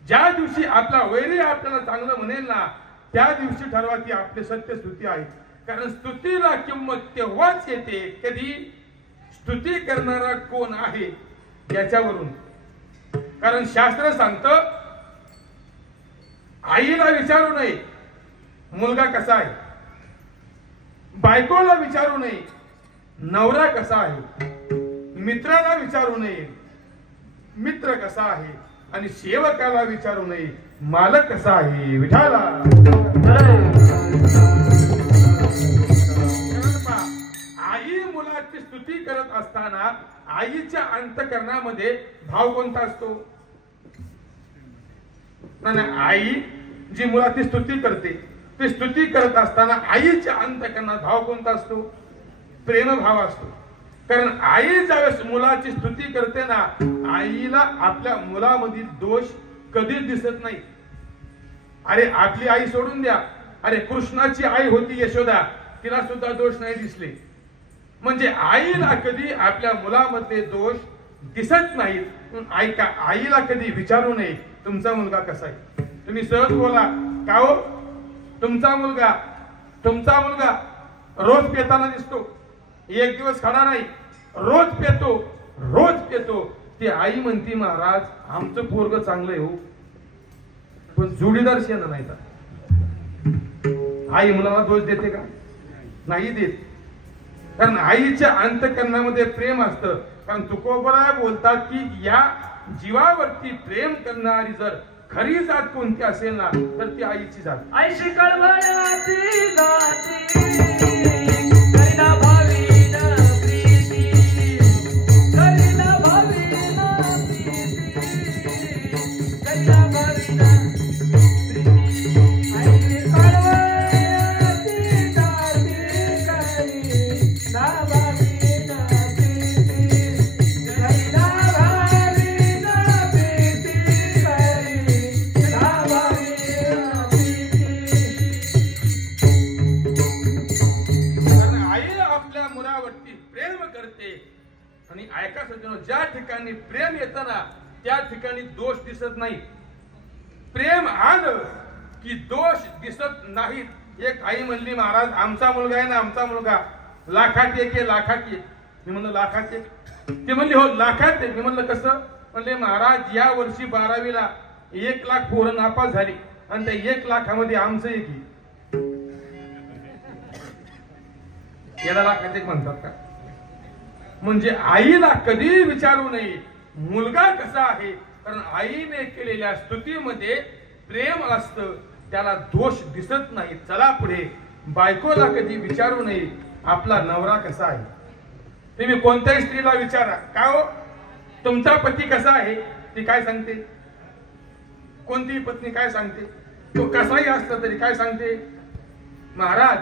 ज्या दिवशी आपला वैरी आपल्याला चांगलं म्हणेल ना, त्या दिवशी ठरवा ती आपली सत्यस्तुती आहे. कारण स्तुतीला किंमत तेव्हाच येते कधी स्तुती करणारा कोण आहे याच्यावरून. कारण शास्त्र सांगतं आईला विचारू नये मुलगा कसा आहे, बायकोला विचारू नये नवरा कसा आहे, मित्राला विचारू नये मित्र कसा आहे, आणि सेवकाला विचारू नये मालक कसा आहे. विठाला आई मुलाची स्तुती करत असताना आईच्या अंतःकरणामध्ये भाव कोणता असतो? आई जी मुलाची स्तुती करते, ती स्तुती करत असताना आईच्या अंतःकरणात भाव कोणता असतो? प्रेमभाव असतो. कारण आई ज्यावेळेस मुलाची स्तुती करते ना, आईला आपल्या मुलामधील दोष कधीच दिसत नाही. अरे आपली आई सोडून द्या, अरे कृष्णाची आई होती यशोदा, तिला सुद्धा दोष नाही दिसले. म्हणजे आईला कधी आपल्या मुलामध्ये दोष दिसत नाहीत. ऐका, आईला कधी विचारू नये तुमचा मुलगा कसा आहे. तुम्ही सहज बोला, का हो तुमचा मुलगा रोज पेताना दिसतो, एक दिवस खडा नाही, रोज पेतो. ती आई म्हणती महाराज आमचं पोरग चांगलं आहे हो, पण जोडीदार शेण नाही. आई मुलाला दोष देते का? नाही देत. कारण आईच्या अंतःकरणामध्ये प्रेम असतं. कारण तुकोबराय बोलतात की या जीवावरती प्रेम करणारी जर खरी जात कोणती असेल ना, तर ती आईची जात. आईशी कळवळ्याची जाती ज्या ठिकाणी प्रेम येतं ना, त्या ठिकाणी दोष दिसत नाही. प्रेम आलं की दोष दिसत नाहीत. एक आई म्हणली महाराज आमचा मुलगा आहे ना, आमचा मुलगा लाखात एक आहे, लाखात एक. मी म्हणलं लाखात एक? ते म्हणले हो लाखात एक. मी म्हणलं कसं? म्हणले महाराज या वर्षी 12वीला 1 लाख पोरं नापास झाली आणि त्या 1 लाखामध्ये आमचं एक आहे. याला लाखात एक म्हणतात का? म्हणजे आईला कधी विचारू नये मुलगा कसा आहे. कारण आईने केलेल्या स्तुतीमध्ये प्रेम असतं, त्याला दोष दिसत नाही. चला पुढे. बायकोला कधी विचारू नये आपला नवरा कसा आहे. तुम्ही कोणत्याही स्त्रीला विचारा, का हो तुमचा पती कसा आहे, ती काय सांगते? कोणतीही पत्नी काय सांगते? तो कसाही असला तरी काय सांगते, महाराज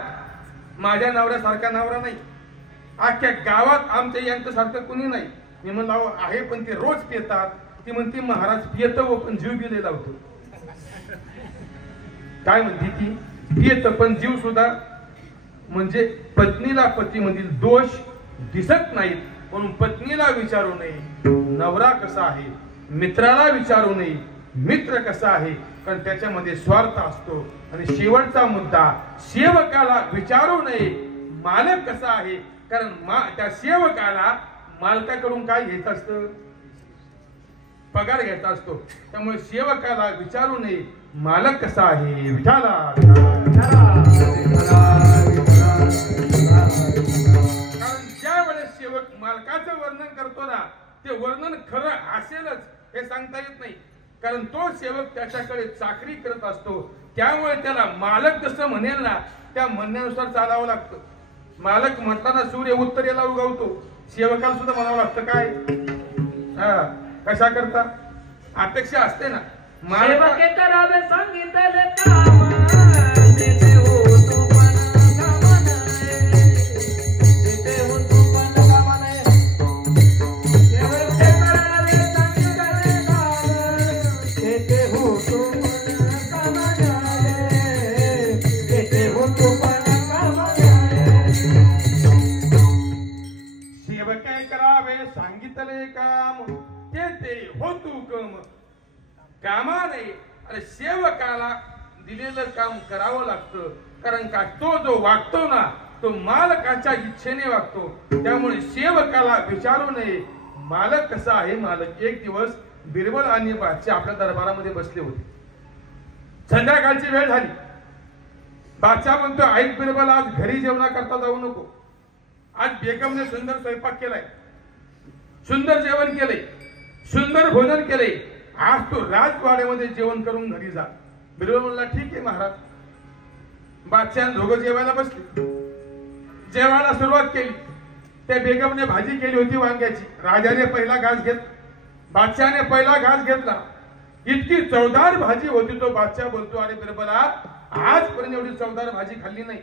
माझ्या नवऱ्यासारखा नवरा नाही, अख्ख्या गावात आमच्या यांच्यासारखं कुणी नाही. मी म्हणलं अहो आहे, पण ते रोज पितात. ती म्हणते महाराज पियत व पण जीव बी लावतो. काय म्हणते ती, पियत पण जीव सुद्धा. म्हणजे पत्नीला पतीमधील दोष दिसत नाहीत म्हणून पत्नीला विचारू नये नवरा कसा आहे, मित्राला विचारू नये मित्र कसा आहे, कारण त्याच्यामध्ये स्वार्थ असतो. आणि शेवटचा मुद्दा, सेवकाला विचारू नये मालक कसा आहे, कारण त्या सेवकाला मालकाकडून काय घेत असतं, पगार घेत असतो. त्यामुळे सेवकाला विचारू नये मालक कसा आहे. विठाला कारण ज्या वेळेस सेवक मालकाचं वर्णन करतो ना, ते वर्णन खरं असेलच हे सांगता येत नाही, कारण तो सेवक त्याच्याकडे चाकरी करत असतो. त्यामुळे त्याला मालक कसं म्हणेल ना, त्या म्हणण्यानुसार चालावं लागतं. मालक म्हटला सूर्य उत्तरेला उगवतो, सेवकाला सुद्धा म्हणावं लागतं काय, कशा करता अपेक्षा असते ना. सेवके करावे सांगितले काम, जिथे होतो पण कामा नाही, जिथे होतो पण कामा नाही. सेवके करावे सांगितले काम, जिथे होतो पण कामा नाही, जिथे होतो पण कामा नाही. सेवके करावे सांगितले काम, ते होतो कम कामा नाही. अरे सेवकाला दिलेलं काम करावं लागतं, कारण का तो जो वागतो ना, तो मालकाच्या इच्छेने वागतो. त्यामुळे सेवकाला विचारू नये मालक कसा आहे. मालक एक दिवस बिरबल आणि बादशाह आपल्या दरबारामध्ये बसले होते. संध्याकाळची वेळ झाली. बादशाह म्हणतो ऐक बिरबल, आज घरी जेवणा करता जाऊ नको. आज बेगमने सुंदर स्वयंपाक केलाय, सुंदर जेवण केलंय, सुंदर भोजन केले. आज तो राजवाड्यामध्ये जेवण करून घरी जा. बिरबल म्हणला ठीक आहे महाराज. बादशाह दोघं जेवायला बसले. जेवायला सुरुवात केली. त्या बेगमने भाजी केली होती वांग्याची. राजाने पहिला घास घेतला, बादशाहने पहिला घास घेतला. इतकी चवदार भाजी होती. तो बादशाह बोलतो अरे बिरबला, आजपर्यंत एवढी चवदार भाजी खाल्ली नाही.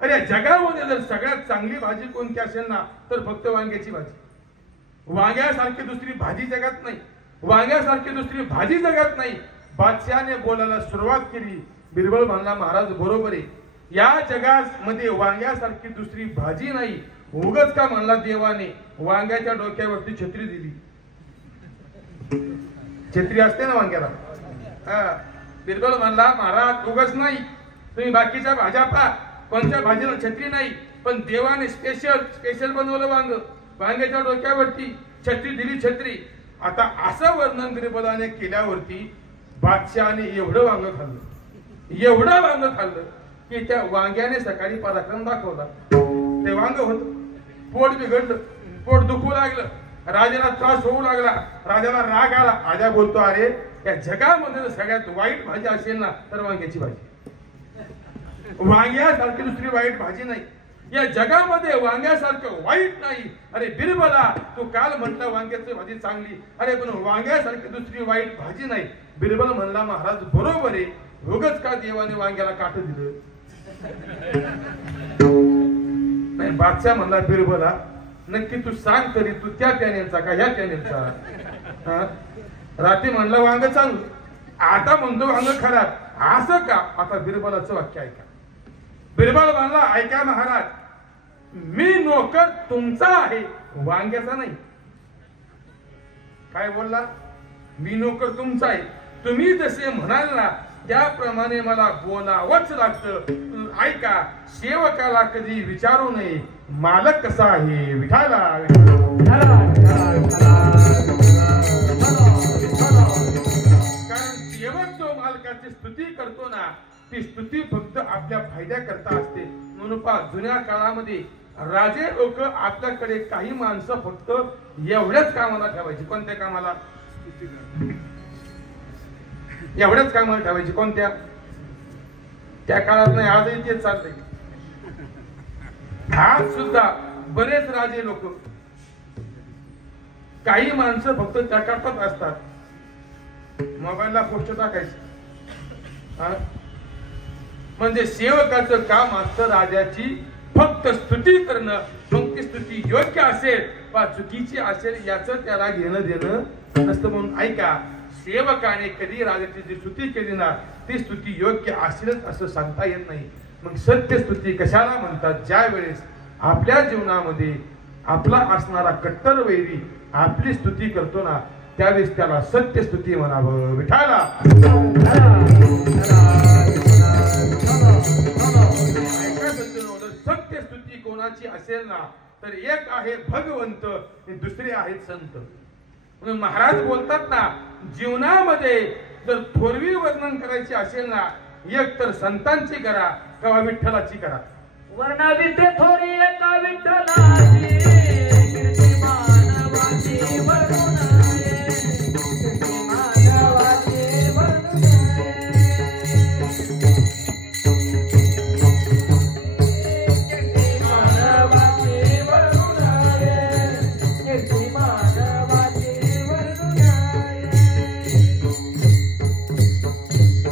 अरे जगामध्ये जर सगळ्यात चांगली भाजी कोणती असेल ना, तर फक्त वांग्याची भाजी. वांग्यासारखी दुसरी भाजी जगात नाही, वांग्यासारखी दुसरी भाजी जगात नाही. बादशाहने बोलायला सुरुवात केली. बिरबल म्हणला महाराज बरोबर आहे, या जगामध्ये वांग्यासारखी दुसरी भाजी नाही. उगच का म्हणला देवाने वांग्याच्या डोक्यावरती छत्री दिली. छत्री असते ना वांग्याला. बिरबल म्हणला महाराज उगच नाही, तुम्ही बाकीच्या भाज्या पहा, कोणत्या भाजीला छत्री नाही, पण देवाने स्पेशल बनवलं वांग. वांग्याच्या डोक्यावरती छत्री दिली, छत्री. आता असं वर्णन बिरबलाने केल्यावरती बादशाहने एवढं वांग खाल्लं, एवढं वांग खाल्लं की त्या वांग्याने सकाळी पराक्रम दाखवला. ते वांग होत, पोट बिघडलं, पोट दुखू लागलं, राजाला त्रास होऊ लागला. राजाला राग आला. राजा बोलतो अरे या जगामध्ये सगळ्यात वाईट भाजी असेल ना, तर वांग्याची भाजी. वांग्यासारखी दुसरी वाईट भाजी नाही. या जगामध्ये वांग्यासारखं वाईट नाही. अरे बिरबला, तू काल म्हटलं वांग्याची भाजी चांगली, अरे पण वांग्यासारखी दुसरी वाईट भाजी नाही. बिरबल म्हणला महाराज बरोबर आहे, उगाच का देवाने वांग्याला काट दिलं. नाही. बादशाह म्हणला बिरबला नक्की तू सांग तरी, तू त्या पॅनेलचा का ह्या पॅनेलचा. रात्री म्हणलं वांग चांगलं, आता म्हणतो वांग खराब. असं का. आता बिरबलाचं वाक्य ऐका. बिरबल म्हणला ऐका महाराज, मी नोकर तुमचा आहे, वांग्याचा नाही. काय बोलला. मी नोकर तुमचा आहे, तुम्ही जसे म्हणाल ना त्याप्रमाणे मला बोलावंच लागतं. ऐका, सेवकाला कधी विचारू नये मालक कसा आहे. विठाला कारण सेवक जो मालकाची स्तुती करतो ना, ती स्तुती फक्त आपल्या फायद्या करता असते. म्हणून पहा जुन्या काळामध्ये राजे लोक आपल्याकडे काही माणसं फक्त एवढ्याच कामाला ठेवायची. कोणत्या कामाला. एवढ्याच कामाला ठेवायची. कोणत्या. त्या काळात नाही, आजही तेच चाललंय. आज सुद्धा बरेच राजे लोक काही माणसं फक्त त्या करतात असतात. मोबाईलला पोस्ट टाकायची, हा? म्हणजे सेवकाचं काम असतं राजाची फक्त स्तुती करणं. मग ती स्तुती योग्य असेल वा चुकीची असेल याचं त्याला घेणं देणं नसतं. म्हणून ऐका, सेवकाने कधी राजाची जी स्तुती केली ना ती स्तुती योग्य असेलच असं सांगता येत नाही. मग सत्य स्तुती कशाला म्हणतात? ज्या वेळेस आपल्या जीवनामध्ये आपला असणारा कट्टर वैरी आपली स्तुती करतो ना त्यावेळेस त्याला सत्य स्तुती म्हणावं. विठाला सत्य स्तुती कोणाची असेल ना तर एक आहे भगवंत आणि दुसरे आहेत संत. म्हणून महाराज बोलतात ना, जीवनामध्ये जर थोरवी वर्णन करायची असेल ना एक तर संतांची करा किंवा विठ्ठलाची करा. वर्णाविते थोरी एका विठ्ठलाची कीर्ती मानवाची वर्णनाये, कीर्ती मानवाची वर्णनाये. कीर्ती मानवाची वर्णनाये, कीर्ती मानवाची वर्णनाये.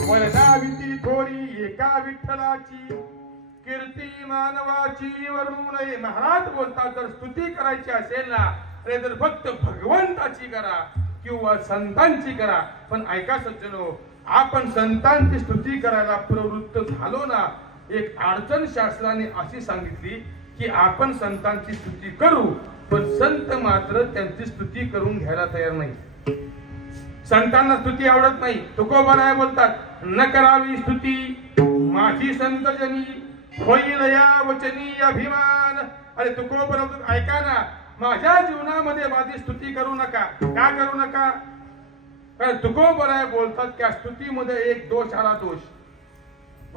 वर्णाविती थोरी एका विठ्ठलाची कीर्ती मानवाची वर्णू नये. महाराज बोलतात जर स्तुती करायची असेल ना तर फक्त भगवंताची करा किंवा संतांची करा. पण ऐका सज्जनो, आपण संतांची स्तुती करायला प्रवृत्त झालो ना एक अडचण शास्त्राने अशी सांगितली की आपण संतांची स्तुती करू पण संत मात्र त्यांची स्तुती करून घ्यायला तयार नाही. संतांना स्तुती आवडत नाही. तुकोबाराय बोलतात न करावी स्तुती माझी संतजनी होईल या वचनी अभिमान. अरे तुकोबरा ऐका ना, माझ्या जीवनामध्ये माझी स्तुती करू नका. का करू नका? कारण तुकोबराय बोलतात त्या स्तुतीमध्ये एक दोष आला. दोष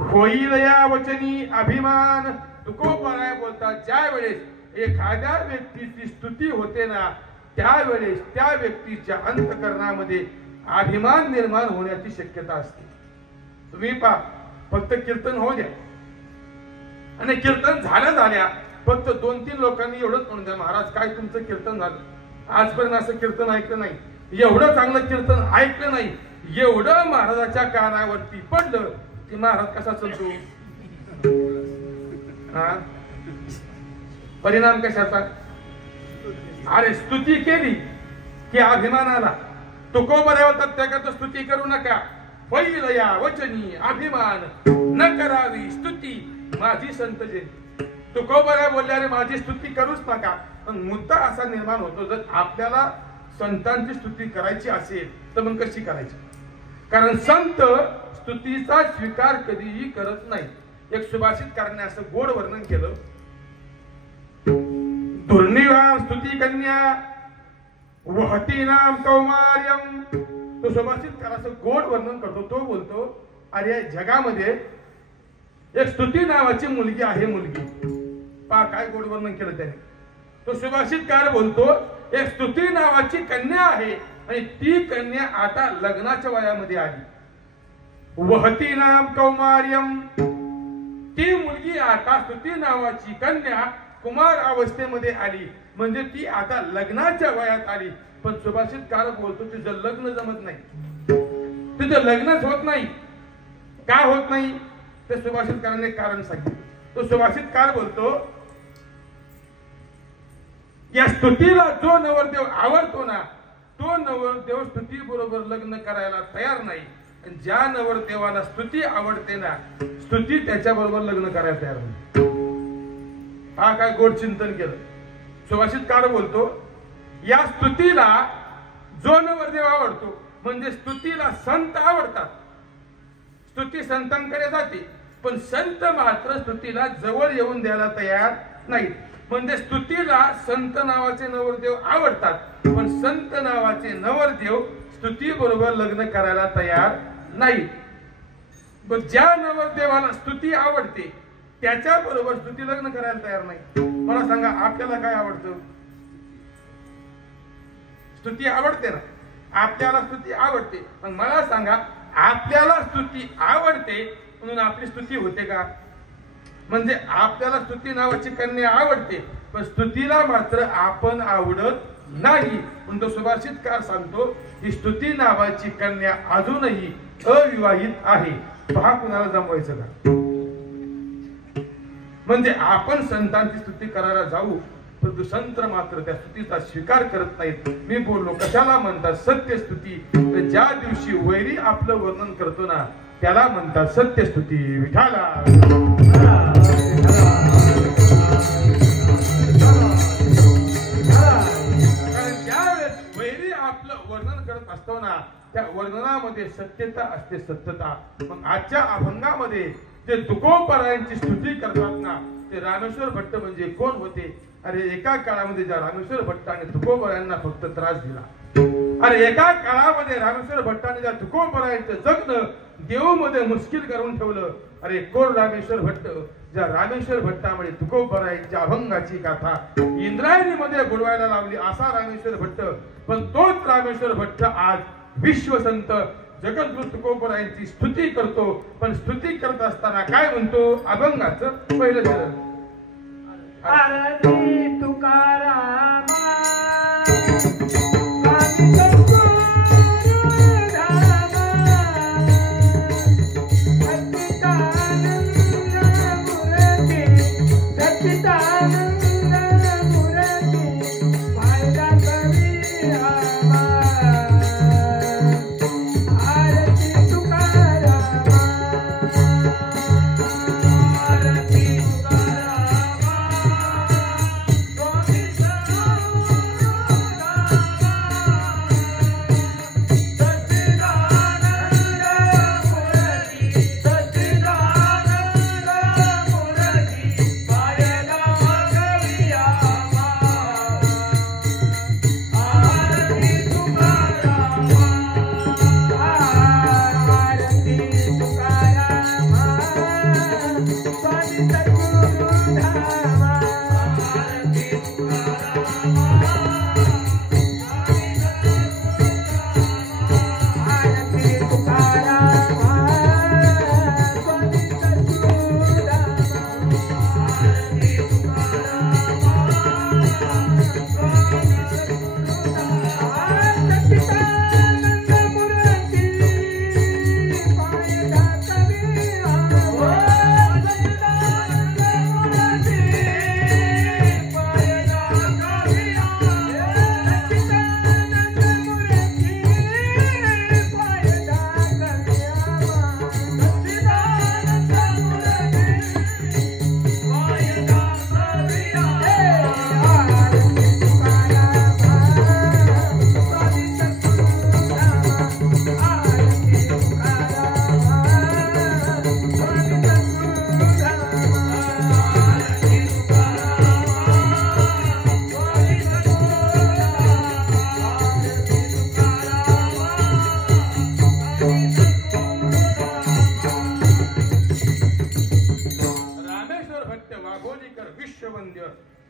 होईल या वचनी अभिमान. तुकोबराय बोलतात ज्या वेळेस एखाद्या व्यक्तीची स्तुती होते ना त्यावेळेस त्या व्यक्तीच्या अंतःकरणामध्ये अभिमान निर्माण होण्याची शक्यता असते. तुम्ही पहा, फक्त कीर्तन होऊ द्या आणि कीर्तन झाल्या फक्त 2-3 लोकांनी एवढंच म्हणून द्या, महाराज काय तुमचं कीर्तन झालं, आजपर्यंत असं कीर्तन ऐकलं नाही, एवढं चांगलं कीर्तन ऐकलं नाही, एवढं महाराजाच्या कानावरती पडलं की महाराज कसा चालतो. परिणाम कशाचा? अरे स्तुती केली की अभिमान आला. तुकोबऱ्या होतात त्याकरता स्तुती करू नका. फैल या वचनी अभिमान न करावी स्तुती माझी संतजे. तुकोबऱ्या बोलल्या रे माझी स्तुती करूच नका. पण मुद्दा असा निर्माण होतो जर आपल्याला संतांची स्तुती करायची असेल तर मग कशी करायची? कारण संत स्तुतीचा स्वीकार कधीही करत नाही. एक सुभाषितकाराने असं गोड वर्णन केलं, दुर्निवार स्तुती कन्या वहती नाम कौमार्यम. तो सुभाषितकार असं गोड वर्णन करतो. तो बोलतो अरे जगामध्ये एक स्तुती नावाची मुलगी आहे. मुलगी पा काय गोड वर्णन केलं त्याने. तो सुभाषितकार बोलतो एक स्तुती नावाची कन्या आहे आणि ती कन्या आता लग्नाच्या वयामध्ये आली. वहती नाम कौमार्यम. ती मुलगी आता स्तुती नावाची कन्या कुमार अवस्थेमध्ये आली म्हणजे ती आता लग्नाच्या वयात आली. पण सुभाषितकार बोलतो तिचं लग्न जमत नाही, तिचं लग्नच होत नाही. का होत नाही ते सुभाषितकाराने कारण सांगितलं. तो सुभाषितकार बोलतो या स्तुतीला जो नवरदेव आवडतो ना तो नवरदेव स्तुती बरोबर लग्न करायला तयार नाही. ज्या नवरदेवाला स्तुती आवडते ना स्तुती त्याच्या बरोबर लग्न करायला तयार नाही. हा काय गोड चिंतन केलं. सुभाषितकार बोलतो या स्तुतीला जो नवरदेव आवडतो म्हणजे स्तुतीला संत आवडतात. स्तुती संतांकडे जाते पण संत मात्र स्तुतीला जवळ येऊन द्यायला तयार नाही. म्हणजे स्तुतीला संत नावाचे नवरदेव आवडतात पण संत नावाचे नवरदेव स्तुती बरोबर लग्न करायला तयार नाही. ज्या नवरदेवाला स्तुती आवडते त्याच्या बरोबर स्तुती लग्न करायला तयार नाही. मला सांगा आपल्याला काय आवडतं? स्तुती आवडते ना, आपल्याला स्तुती आवडते. पण मला सांगा आपल्याला स्तुती आवडते म्हणून आपली स्तुती होते का? म्हणजे आपल्याला स्तुती नावाची कन्या आवडते पण स्तुतीला मात्र आपण आवडत नाही. पण तो सुभाषितकार सांगतो की स्तुती नावाची कन्या अजूनही अविवाहित आहे. पहा कुणाला जमवायचं का. म्हणजे आपण संतांची स्तुती करायला जाऊ परंतु संत मात्र त्या स्तुतीचा स्वीकार करत नाहीत. मी बोललो कशाला म्हणतात सत्य स्तुती. तर ज्या दिवशी वैरी आपलं वर्णन करतो ना त्याला म्हणतात सत्य स्तुती. विठाला ज्यावेळेस वैरी आपलं वर्णन करत असतो ना त्या वर्णनामध्ये सत्यता असते, सत्यता. मग आजच्या अभंगामध्ये जे तुकोबरायांची स्तुती करतात ना ते रामेश्वर भट्ट म्हणजे कोण होते. अरे एका काळामध्ये ज्या रामेश्वर भट्टाने तुकोबरायांना फक्त त्रास दिला. अरे एका काळामध्ये रामेश्वर भट्टाने ज्या तुकोबरायांचं जगणं देवमध्ये मुश्किल करून ठेवलं. अरे कोण रामेश्वर भट्ट. ज्या रामेश्वर भट्टामुळे तुकोबरायांच्या अभंगाची गाथा इंद्रायणीमध्ये बुडवायला लावली असा रामेश्वर भट्ट. पण तोच रामेश्वर भट्ट आज विश्वसंत जगद्गुरु तुकोबरायांची स्तुती करतो. पण स्तुती करत असताना काय म्हणतो अभंगाचं पहिलं चरण. आरती तुकारामा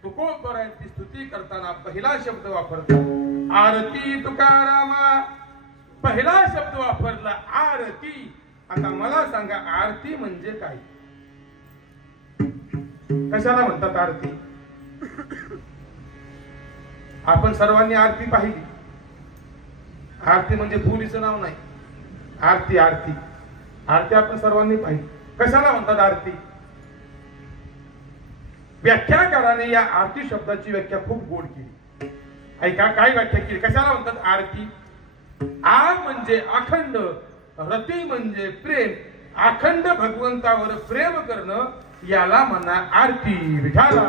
तुकोबरायांची स्तुती करताना पहिला शब्द वापरतो आरती तुकारामा. पहिला शब्द वापरला आरती. आता मला सांगा आरती म्हणजे काय. कशाला म्हणतात आरती. आपण सर्वांनी आरती पाहिली. आरती म्हणजे फुलीचं नाव नाही. आरती आरती आरती आपण सर्वांनी पाहिली. कशाला म्हणतात आरती. व्याख्याकाराने या आरती शब्दाची व्याख्या खूप गोड केली. ऐका काय व्याख्या केली. कशाला म्हणतात आरती. आ म्हणजे अखंड, रती म्हणजे प्रेम. अखंड भगवंतावर प्रेम करणं याला म्हणा आरती. विठाला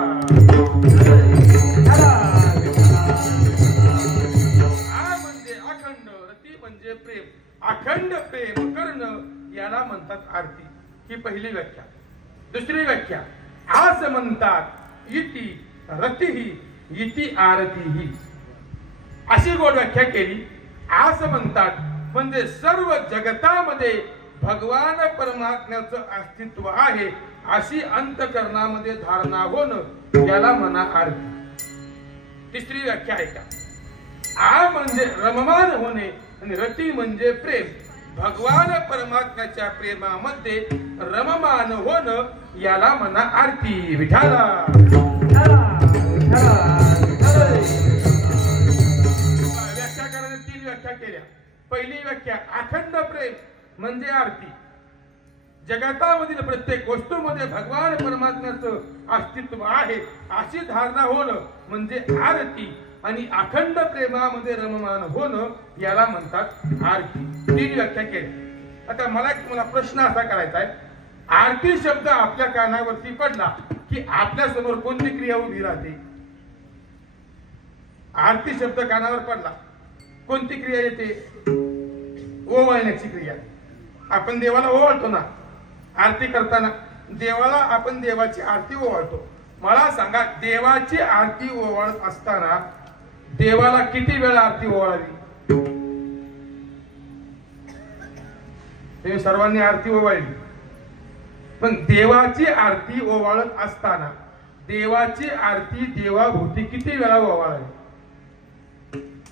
आ म्हणजे अखंड, रती म्हणजे प्रेम. अखंड प्रेम करणं याला म्हणतात आरती. ही पहिली व्याख्या. दुसरी व्याख्या आस म्हणतात इति रतिही इति आरतीही. अशी गोड व्याख्या केली. आस म्हणतात म्हणजे सर्व जगतामध्ये भगवान परमात्म्याचं अस्तित्व आहे अशी अंतकरणामध्ये धारणा होणं याला म्हणा आरती. तिसरी व्याख्या आहे का. आ म्हणजे रममान होणे आणि रती म्हणजे प्रेम. भगवान परमात्म्याच्या प्रेमामध्ये रममान होणं याला म्हणा आरती. विठाला व्याख्याकाराने तीन व्याख्या केल्या. पहिली व्याख्या अखंड प्रेम म्हणजे आरती. जगतामधील प्रत्येक वस्तूमध्ये भगवान परमात्म्याचं अस्तित्व आहे अशी धारणा होणं म्हणजे आरती, आणि अखंड प्रेमामध्ये रममान होणं याला म्हणतात आरती. 3 व्याख्या केली. आता मला प्रश्न असा करायचा आहे, आरती शब्द आपल्या कानावरती पडला की आपल्या समोर कोणती क्रिया उभी राहते? आरती शब्द कानावर पडला कोणती क्रिया येते? ओवाळण्याची क्रिया. आपण देवाला ओवाळतो ना आरती करताना, देवाला आपण देवाची आरती ओवाळतो. मला सांगा, देवाची आरती ओवाळत असताना देवाला किती वेळा आरती ओवाळावी? तुम्ही सर्वांनी आरती ओवाळली, पण देवाची आरती ओवाळत असताना देवाची आरती देवाभोवती किती वेळा ओवाळावी?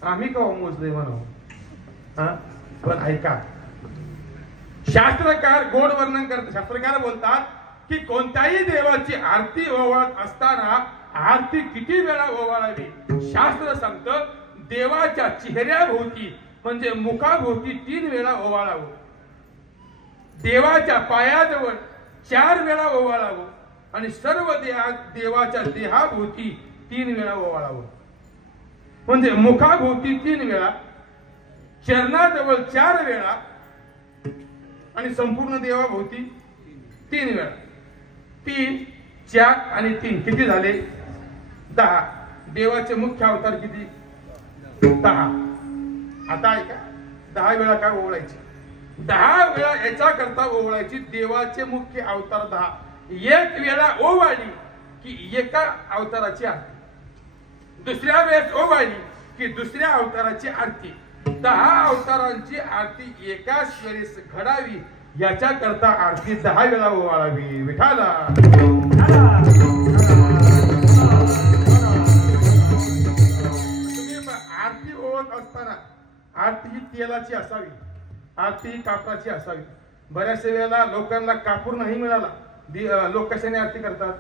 आम्ही का मोजले म्हणा. पण ऐका, शास्त्रकार गोड वर्णन करतात. शास्त्रकार बोलतात की कोणत्याही देवाची आरती ओवाळत असताना आरती किती वेळा ओवाळावी? शास्त्र सांगतं देवाच्या चेहऱ्याभोवती म्हणजे मुखाभोवती 3 वेळा ओवाळावं, देवाच्या पायाजवळ 4 वेळा ओवाळावं, आणि सर्व देवाच्या देहाभोवती 3 वेळा ओवाळावं. म्हणजे मुखाभोवती 3 वेळा, चरणाजवळ 4 वेळा, आणि संपूर्ण देवाभोवती 3 वेळा. 3, 4 आणि 3 किती झाले? 10. देवाचे मुख्य अवतार किती? 10. आता ऐका, 10 वेळा काय ओवळायची? 10 वेळा याच्या करता ओवळायची. देवाचे मुख्य अवतार 10. 1 वेळा ओवाळली की एका अवताराची आरती, दुसऱ्या वेळेस ओवाळली की दुसऱ्या अवताराची आरती. 10 अवतारांची आरती एकाच वेळेस घडावी याच्या करता आरती 10 वेळा ओवाळावी. विठाला आरती ओवळत असताना आरती ही तेलाची असावी, आरती ही कापराची असावी. बऱ्याच वेळेला लोकांना कापूर नाही मिळाला, लोक कशाने आरती करतात?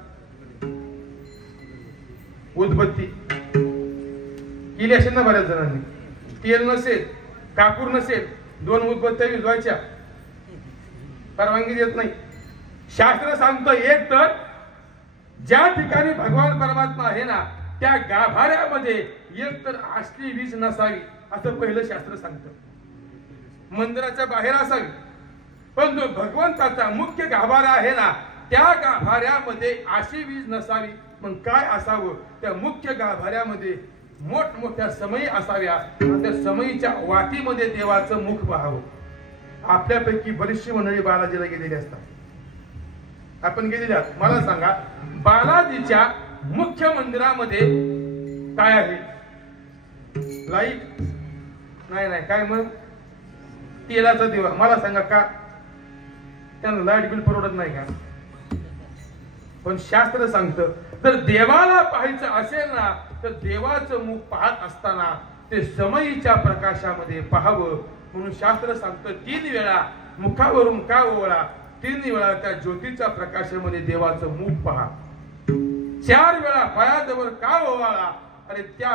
उदबत्ती केली असेल ना बऱ्याच जणांनी. तेल नसेल, कापूर नसेल, 2 उदबत्त्या विजवायच्या, परवानगी देत नाही. शास्त्र सांगतं एक तर ज्या ठिकाणी भगवान परमात्मा आहे ना त्या गाभाऱ्यामध्ये एक तर असली वीज नसावी असं पहिलं शास्त्र सांगतं. मंदिराच्या बाहेर असावी, पण जो भगवंताचा मुख्य गाभारा आहे ना त्या गाभाऱ्यामध्ये अशी वीज नसावी. मग काय असावं? त्या मुख्य गाभाऱ्यामध्ये मोठमोठ्या समयी असाव्या, त्या समयीच्या वाटीमध्ये देवाचं मुख पाहावं. आपल्यापैकी बरीचशी मंडळी बालाजीला गेलेली असतात. आपण गेलेली आहात. मला सांगा, बालाजीच्या मुख्य मंदिरामध्ये काय आहे? लाईट नाही. काय मग? तेलाचा दिवा. मला सांगा का त्यांना लाईट बिल परवडत नाही का? पण शास्त्र सांगतं जर देवाला पाहायचं असेल ना तर देवाचं मुख पाहत असताना ते समयीच्या प्रकाशामध्ये पाहावं. म्हणून शास्त्र सांगतं 3 वेळा मुखावरून का ओवाळा, 3 वेळा त्या ज्योतीच्या प्रकाशामध्ये देवाचं मुख पहा, 4 वेळा पायाजवळ का ओवाळा, आणि त्या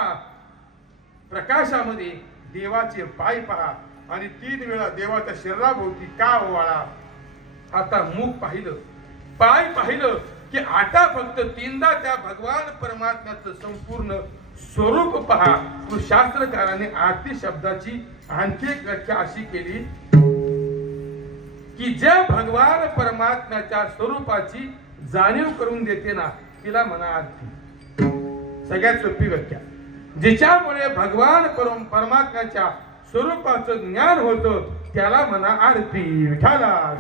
प्रकाशामध्ये देवाचे पाय पहा, आणि 3 वेळा देवाच्या शरीराभोवती का ओवाळा. आता मुख पाहिलं, पाय पाहिलं की आता फक्त 3दा त्या भगवान परमात्म्याचं संपूर्ण स्वरूप पहा. शास्त्रकाराने आरती शब्दाची आणखी एक व्याख्या अशी केली की ज्या भगवान परमात्म्याच्या स्वरूपाची जाणीव करून देते ना तिला म्हणा आरती. सगळ्यात सोपी व्याख्या. जिच्यामुळे भगवान परमात्म्याच्या स्वरूपाचं ज्ञान होतं त्याला म्हणा आरती. विठाला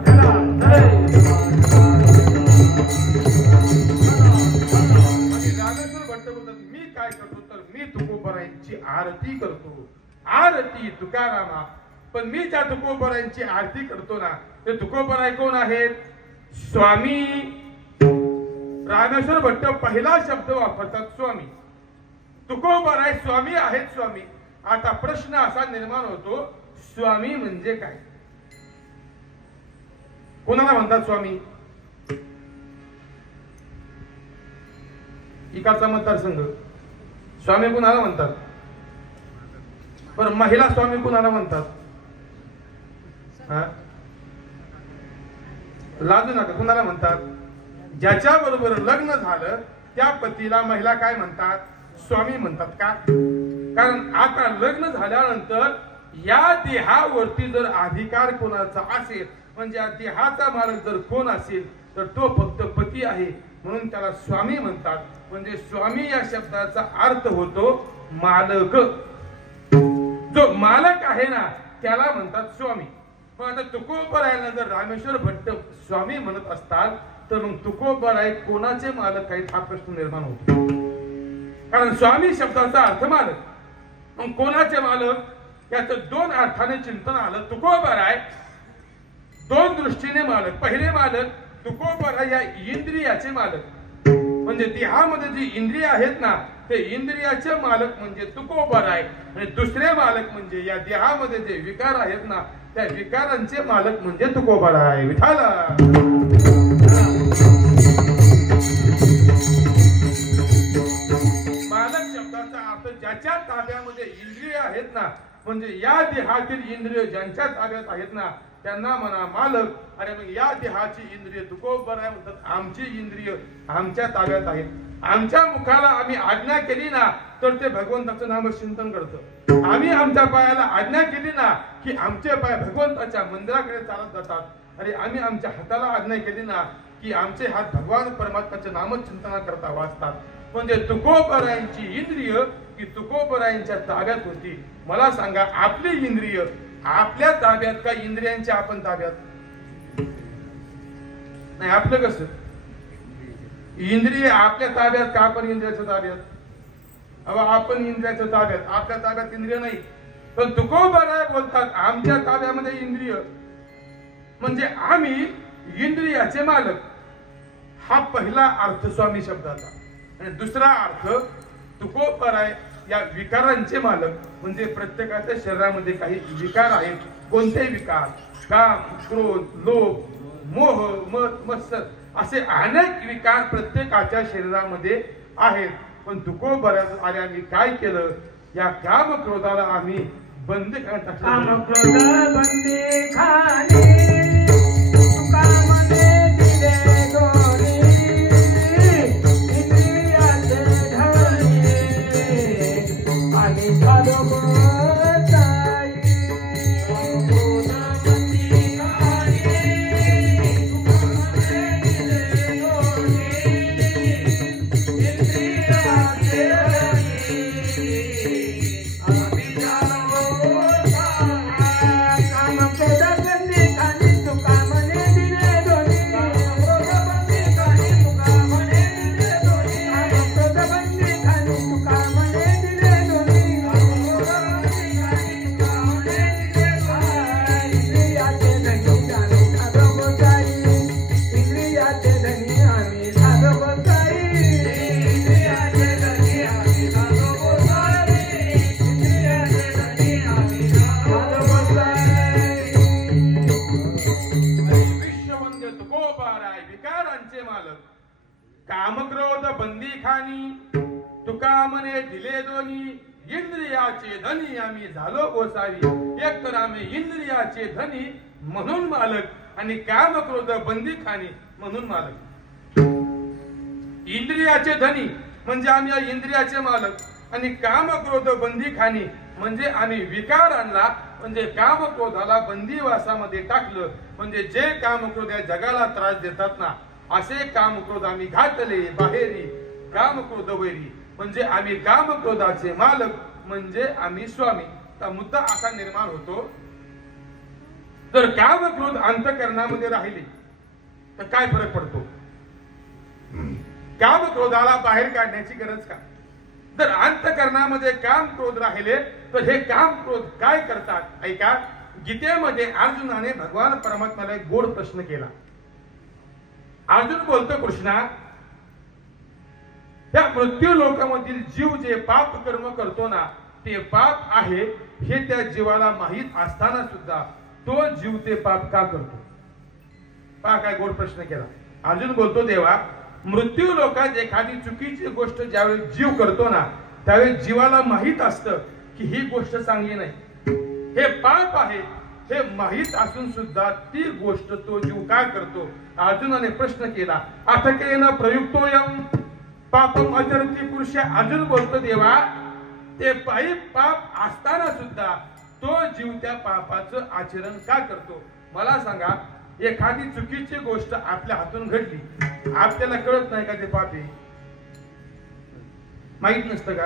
मी काय करतो तर मी तुकोबरायांची आरती करतो. आरती तुकारामा. पण मी ज्या तुकोबरायांची आरती करतो ना ते तुकोबराय कोण आहेत? स्वामी. रामेश्वर भट्ट पहिला शब्द वापरतात स्वामी. तुकोबराय स्वामी आहेत. स्वामी. आता प्रश्न असा निर्माण होतो स्वामी म्हणजे काय? कोणाला म्हणतात स्वामी? इकडचा मतदारसंघ स्वामी कुणाला म्हणतात? पण महिला स्वामी कुणाला म्हणतात? लाजू नका. कुणाला म्हणतात? ज्याच्या बरोबर लग्न झालं त्या पतीला महिला काय म्हणतात? स्वामी म्हणतात का? कारण आता लग्न झाल्यानंतर या देहावरती जर अधिकार कोणाचा असेल, म्हणजे या देहाचा मालक जर कोण असेल तर तो फक्त पती आहे, म्हणून त्याला स्वामी म्हणतात. म्हणजे स्वामी या शब्दाचा अर्थ होतो मालक. जो मालक आहे ना त्याला म्हणतात स्वामी. मग आता तुकोबरायला जर रामेश्वर भट्ट स्वामी म्हणत असतात तर मग तुकोबराय कोणाचे मालक आहेत हा प्रश्न निर्माण होतो. कारण स्वामी शब्दाचा अर्थ मालक, मग कोणाचे मालक याचं दोन अर्थाने चिंतन आलं. तुकोबराय दोन दृष्टीने मालक. पहिले मालक तुकोबराय या इंद्रियाचे मालक, म्हणजे देहामध्ये जी इंद्रिय आहेत ना ते इंद्रियाचे मालक म्हणजे तुकोबराय. आणि दुसरे मालक म्हणजे या देहामध्ये जे विकार आहेत ना त्या विकारांचे मालक म्हणजे तुकोबराय. विठाला मालक शब्दाचा अर्थ ज्याच्या ताब्यामध्ये इंद्रिय आहेत ना, म्हणजे या देहातील इंद्रिय ज्यांच्या ताब्यात आहेत ना त्यांना म्हणा मालक. अरे मग या देहाची इंद्रिय तुकोबराय म्हणतात. आमची इंद्रिय आमच्या ताब्यात आहेत. आमच्या मुखाला आम्ही आज्ञा केली ना तर ते भगवंताचं नामचिंतन करतं. आम्ही आमच्या पायाला आज्ञा केली ना की आमचे पाय भगवंताच्या मंदिराकडे चालत जातात. अरे आम्ही आमच्या हाताला आज्ञा केली ना की आमचे हात भगवान परमात्म्याच्या नामचिंतनाकरता वाचतात. म्हणजे तुकोबरायांची इंद्रिय की तुकोबरायांच्या ताब्यात होती. मला सांगा आपली इंद्रिय आपल्या ताब्यात का इंद्रियांच्या आपण ताब्यात? नाही. आपलं कसं? इंद्रिय आपल्या ताब्यात का आपण इंद्रियाच्या ताब्यात? आपण इंद्रियाच्या ताब्यात, आपल्या ताब्यात इंद्रिय नाही. पण तुकोबराय बोलतात आमच्या ताब्यामध्ये इंद्रिय, म्हणजे आम्ही इंद्रियाचे मालक. हा पहिला अर्थ स्वामी शब्दाचा. आणि दुसरा अर्थ तुकोबराय या विकारांचे मालक, म्हणजे प्रत्येकाच्या शरीरामध्ये काही विकार आहेत. कोणते विकार? काम, क्रोध, लोभ, मोह, मद, मत्सर असे अनेक विकार प्रत्येकाच्या शरीरामध्ये आहेत. पण तुकोबराय आले आम्ही काय केलं? या काम क्रोधाला आम्ही बंदी करण्यात काम क्रोध बंदी खाली तुकामने दिले दोन्ही इंद्रियाचे धनी आणि साधोबताई. क्रोध बंदी खाली तुकामने दिले दोन्ही इंद्रियाचे कामक्रोध बंदी खानी तुकामने दिले दोन्ही इंद्रियाचे धनी आम्ही झालो गोसावी. एक तर आम्ही इंद्रियाचे धनी म्हणून मालक आणि कामक्रोध बंदी खानी म्हणून मालक. इंद्रियाचे धनी म्हणजे आम्ही या इंद्रियाचे मालक आणि कामक्रोध बंदी खानी म्हणजे आम्ही विकार आणला, म्हणजे कामक्रोधाला बंदीवासामध्ये टाकलं. म्हणजे जे कामक्रोध या जगाला त्रास देतात ना असे कामक्रोध आम्ही घातले बाहेरी. कामक्रोध वैरी म्हणजे आम्ही कामक्रोधाचे मालक, म्हणजे आम्ही स्वामी. तर मुद्दा असा निर्माण होतो, जर कामक्रोध अंतःकरणामध्ये राहिले तर काय फरक पडतो? कामक्रोधाला बाहेर काढण्याची गरज का? जर अंतःकरणामध्ये काम क्रोध राहिले तर हे काम क्रोध काय करतात? ऐका, गीतेमध्ये अर्जुनाने भगवान परमात्म्याला एक गोड प्रश्न केला. अर्जुन बोलतो, कृष्णा, त्या मृत्यू लोकामधील जीव जे पाप कर्म करतो ना ते पाप आहे हे त्या जीवाला माहित असताना सुद्धा तो जीव ते पाप का करतो? पहा काय गोड प्रश्न केला. अर्जुन बोलतो, देवा, मृत्यू लोकात एखादी चुकीची गोष्ट ज्यावेळी जीव करतो ना त्यावेळी जीवाला माहित असतं की ही गोष्ट चांगली नाही, हे पाप आहे, हे माहीत असून सुद्धा ती गोष्ट तो जीव काय करतो? अर्जुनाने प्रश्न केला, अथकेन प्रयुक्तोयम पापम आचरती पुरुष. अर्जुन बोलतो, देवा ते पाप असताना सुद्धा तो जीव त्या पापाचं आचरण का करतो? मला सांगा, एखादी चुकीची गोष्ट आपल्या हातून घडली, आपल्याला कळत नाही का ते पाप आहे? माहित नसतं का?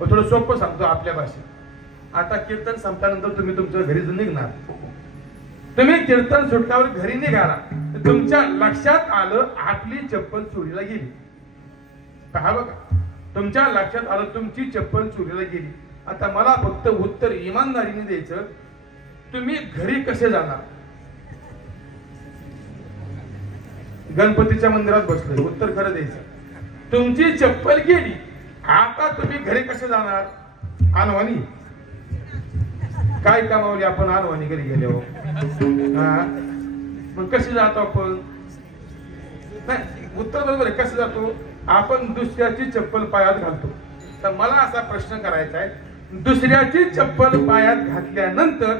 थोडं सोपं सांगतो आपल्या भाषेत. आता कीर्तन संपल्यानंतर तुम्ही तुमच्या घरी निघणार. तुम्ही कीर्तन सुटल्यावर घरी निघाला, तुमच्या लक्षात आलं आपली चप्पल चोरीला गेली. पहा बघा, तुमच्या लक्षात आलं तुमची चप्पल चोरीला गेली. आता मला फक्त उत्तर इमानदारीने द्यायचं, तुम्ही घरी कसे जाणार? गणपतीच्या मंदिरात बसलोय, उत्तर खरं द्यायचं. तुमची चप्पल गेली, आता तुम्ही घरी कसे जाणार? अनवाणी. काय कमावली आपण अनवाणी घरी गेलो? मग कसे जातो आपण? नाही, उत्तर बरोबर आहे. कसे जातो आपण? दुसऱ्याची चप्पल पायात घालतो. तर मला असा प्रश्न करायचा आहे, दुसऱ्याची चप्पल पायात घातल्यानंतर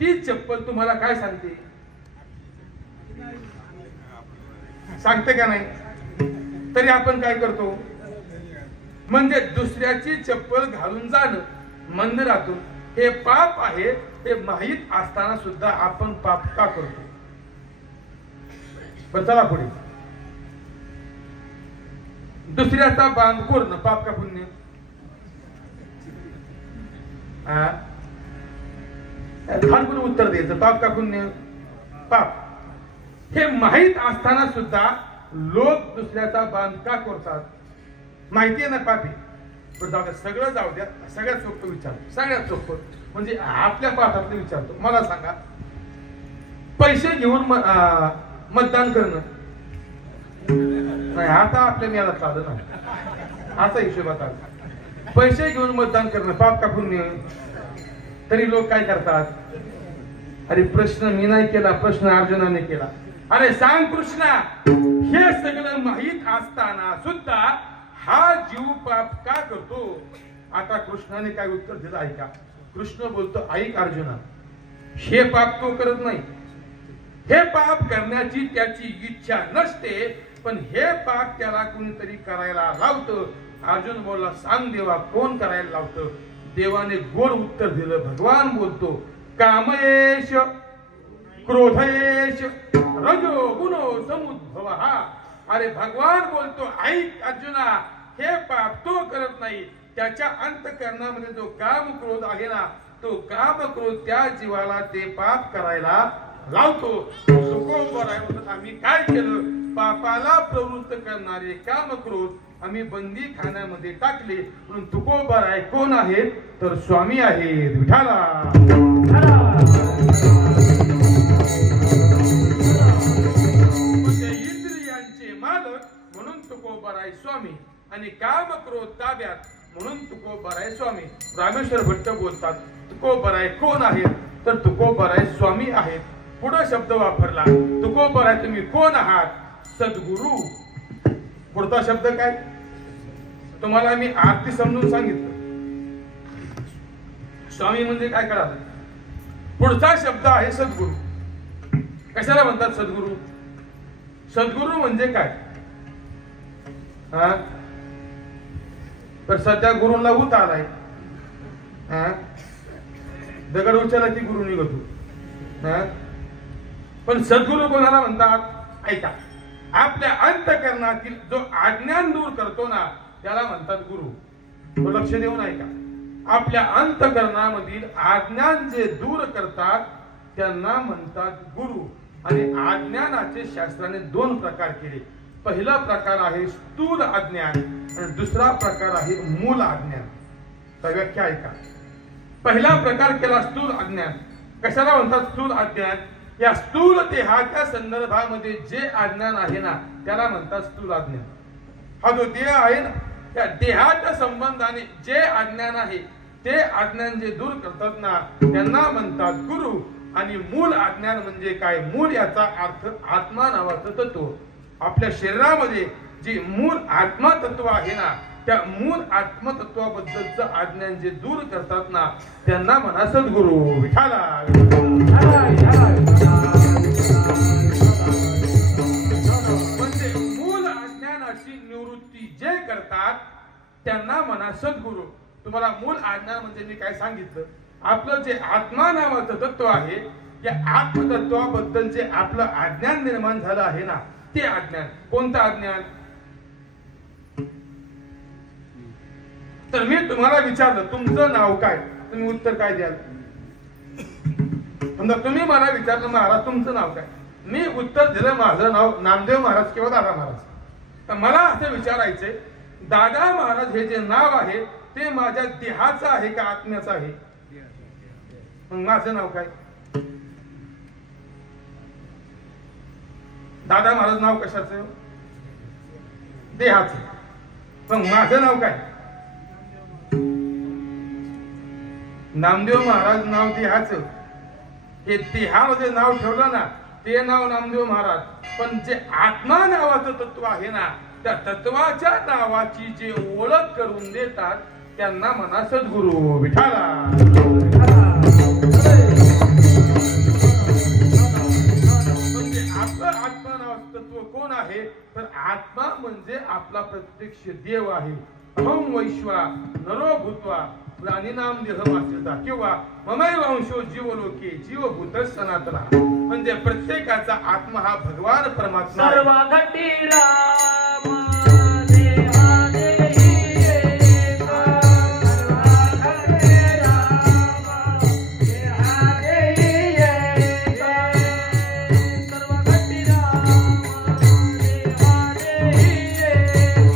ती चप्पल तुम्हाला काय सांगते? सांगते का नाही? तरी आपण काय करतो? म्हणजे दुसऱ्याची चप्पल घालून जाणं मंदिरातून हे पाप आहे, हे माहीत असताना सुद्धा आपण पाप का करतो? पण चला पुढे. दुसऱ्याचा बांध करणं पाप का पुण्य? खानपूर उत्तर द्यायचं, पाप का पुण्य? पाप. हे माहीत असताना सुद्धा लोक दुसऱ्याचा बांध का करतात? माहिती आहे ना पापी. पण जाऊ द्या, सगळं जाऊ द्या. सगळ्यात सोपं विचार, सगळ्यात सोपं म्हणजे आपल्या पाठातलं विचारतो. मला सांगा, पैसे घेऊन मतदान करणं नाही, आता आपल्या मेला चालत नाही, असा हिशोबात आला. पैसे घेऊन मतदान करणं पाप का पुण्य? तरी लोक काय करतात? अरे प्रश्न मी नाही केला, प्रश्न अर्जुनाने केला. अरे सांग कृष्णा, हे सगळं माहीत असताना सुद्धा हा जीव पाप का करतो? आता कृष्णाने काय उत्तर दिलं ऐका. कृष्ण बोलतो, ऐक अर्जुना, हे पाप तो करत नाही. हे पाप करण्याची त्याची इच्छा नसते, पण हे पाप त्याला कुणीतरी करायला लावतं. अर्जुन बोलला, सांग देवा, कोण करायला लावतं? देवाने गोड उत्तर दिलं. भगवान बोलतो, कामयेश क्रोधयेश रजो गुणो समुद्भवः. अरे भगवान बोलतो, ऐक अर्जुना, हे पाप तो करत नाही. त्याच्या अंतःकरणामध्ये जो काम क्रोध आहे ना, तो काम क्रोध त्या जीवाला ते पाप करायला लावतो. आम्ही काय केलं? पापाला प्रवृत्त करणारे काम क्रोध आम्ही बंदी खाण्यामध्ये टाकले. म्हणून तुकोबाराय कोण आहेत? तर स्वामी आहेत, विठाला. इंद्रियांचे मालक म्हणून तुकोबाराय स्वामी, आणि काम क्रोध ताब्यात म्हणून तुकोबाराय स्वामी. रामेश्वर भट्ट बोलतात, तुकोबाराय कोण आहेत? तर तुकोबाराय स्वामी आहेत. पुढे शब्द वापरला, तुकोबाराय तुम्ही कोण आहात? सद्गुरु. पुढचा शब्द काय? तुम्हाला मी आरती समजून सांगितलं. स्वामी म्हणजे काय कळालं? पुढचा शब्द आहे सद्गुरु. कशाला म्हणतात सद्गुरु? सद्गुरु म्हणजे काय? तर सध्या गुरुला भूत आलाय. दगड उचलला की गुरु निघतो. पण सद्गुरु कोणाला म्हणतात? ऐका, आपल्या अंतःकरणातील जो अज्ञान दूर करतो ना, त्याला म्हणतात गुरु. तो लक्ष देऊन ऐका. आपल्या अंतःकरणामधील अज्ञान जे दूर करतात त्यांना म्हणतात गुरु. आणि अज्ञानाचे शास्त्राने दोन प्रकार केले. पहिला प्रकार आहे स्थूल अज्ञान आणि दुसरा प्रकार आहे मूल अज्ञान. तर व्याख्या ऐका. पहिला प्रकार केला स्थूल अज्ञान. कशाला म्हणतात स्थूल अज्ञान? या स्थूल देहाच्या संदर्भामध्ये जे अज्ञान आहे ना, त्याला म्हणतात स्थूल अज्ञान. हा जो देह आहे ना, त्या देहाच्या संबंधाने जे अज्ञान आहे ते अज्ञान जे दूर करतात ना, त्यांना म्हणतात गुरु. आणि मूल अज्ञान म्हणजे काय? मूल याचा अर्थ आत्मा नावाचं तत्व. आपल्या शरीरामध्ये जे मूल आत्मा तत्व आहे ना, त्या मूळ आत्मतत्वाबद्दलचं अज्ञान जे दूर करतात ना त्यांना म्हणा सद्गुरू विठाला. म्हणजे मूळ अज्ञानाची निवृत्ती जे करतात त्यांना म्हणा सद्गुरू. तुम्हाला मूळ अज्ञान म्हणजे मी काय सांगितलं, आपलं जे आत्मा नावाचं तत्व आहे या आत्मतत्वाबद्दल जे आपलं अज्ञान निर्माण झालं आहे ना ते अज्ञान. कोणतं अज्ञान? तर मी तुम्हाला विचारलं तुमचं नाव काय, तुम्ही उत्तर काय द्याल? समजा तुम्ही मला विचारलं महाराज तुमचं नाव काय, मी उत्तर दिलं माझं नाव नामदेव महाराज किंवा दादा महाराज. तर मला असं विचारायचंय दादा महाराज हे जे नाव आहे ते माझ्या देहाचं आहे का आत्म्याचं आहे? मग माझं नाव काय? दादा महाराज नाव कशाचं? देहाचं. मग माझं नाव काय? नामदेव महाराज नाव देहाचं. हे देहामध्ये नाव ठेवलं ना ते नाव नामदेव महाराज. पण जे आत्मा नावाचं तत्व आहे ना त्या तत्वाच्या नावाची जे ओळख करून देतात त्यांना म्हणा सद्गुरू विठाला. म्हणजे आपलं आत्मा नावाचं तत्व कोण आहे तर आत्मा म्हणजे आपला प्रत्यक्ष देव आहे. अहं वैश्वा नरो भूत्वा प्राणिनाम देहमाश्रिता किंवा ममैव अंशो जीवलोके जीवभूत सनातन. म्हणजे प्रत्येकाचा आत्मा हा भगवान परमात्मा आहे. सर्व घटी राम देहा देही एका. सर्व घटी राम देहा देही एका. सर्व घटी राम देहा देही एका.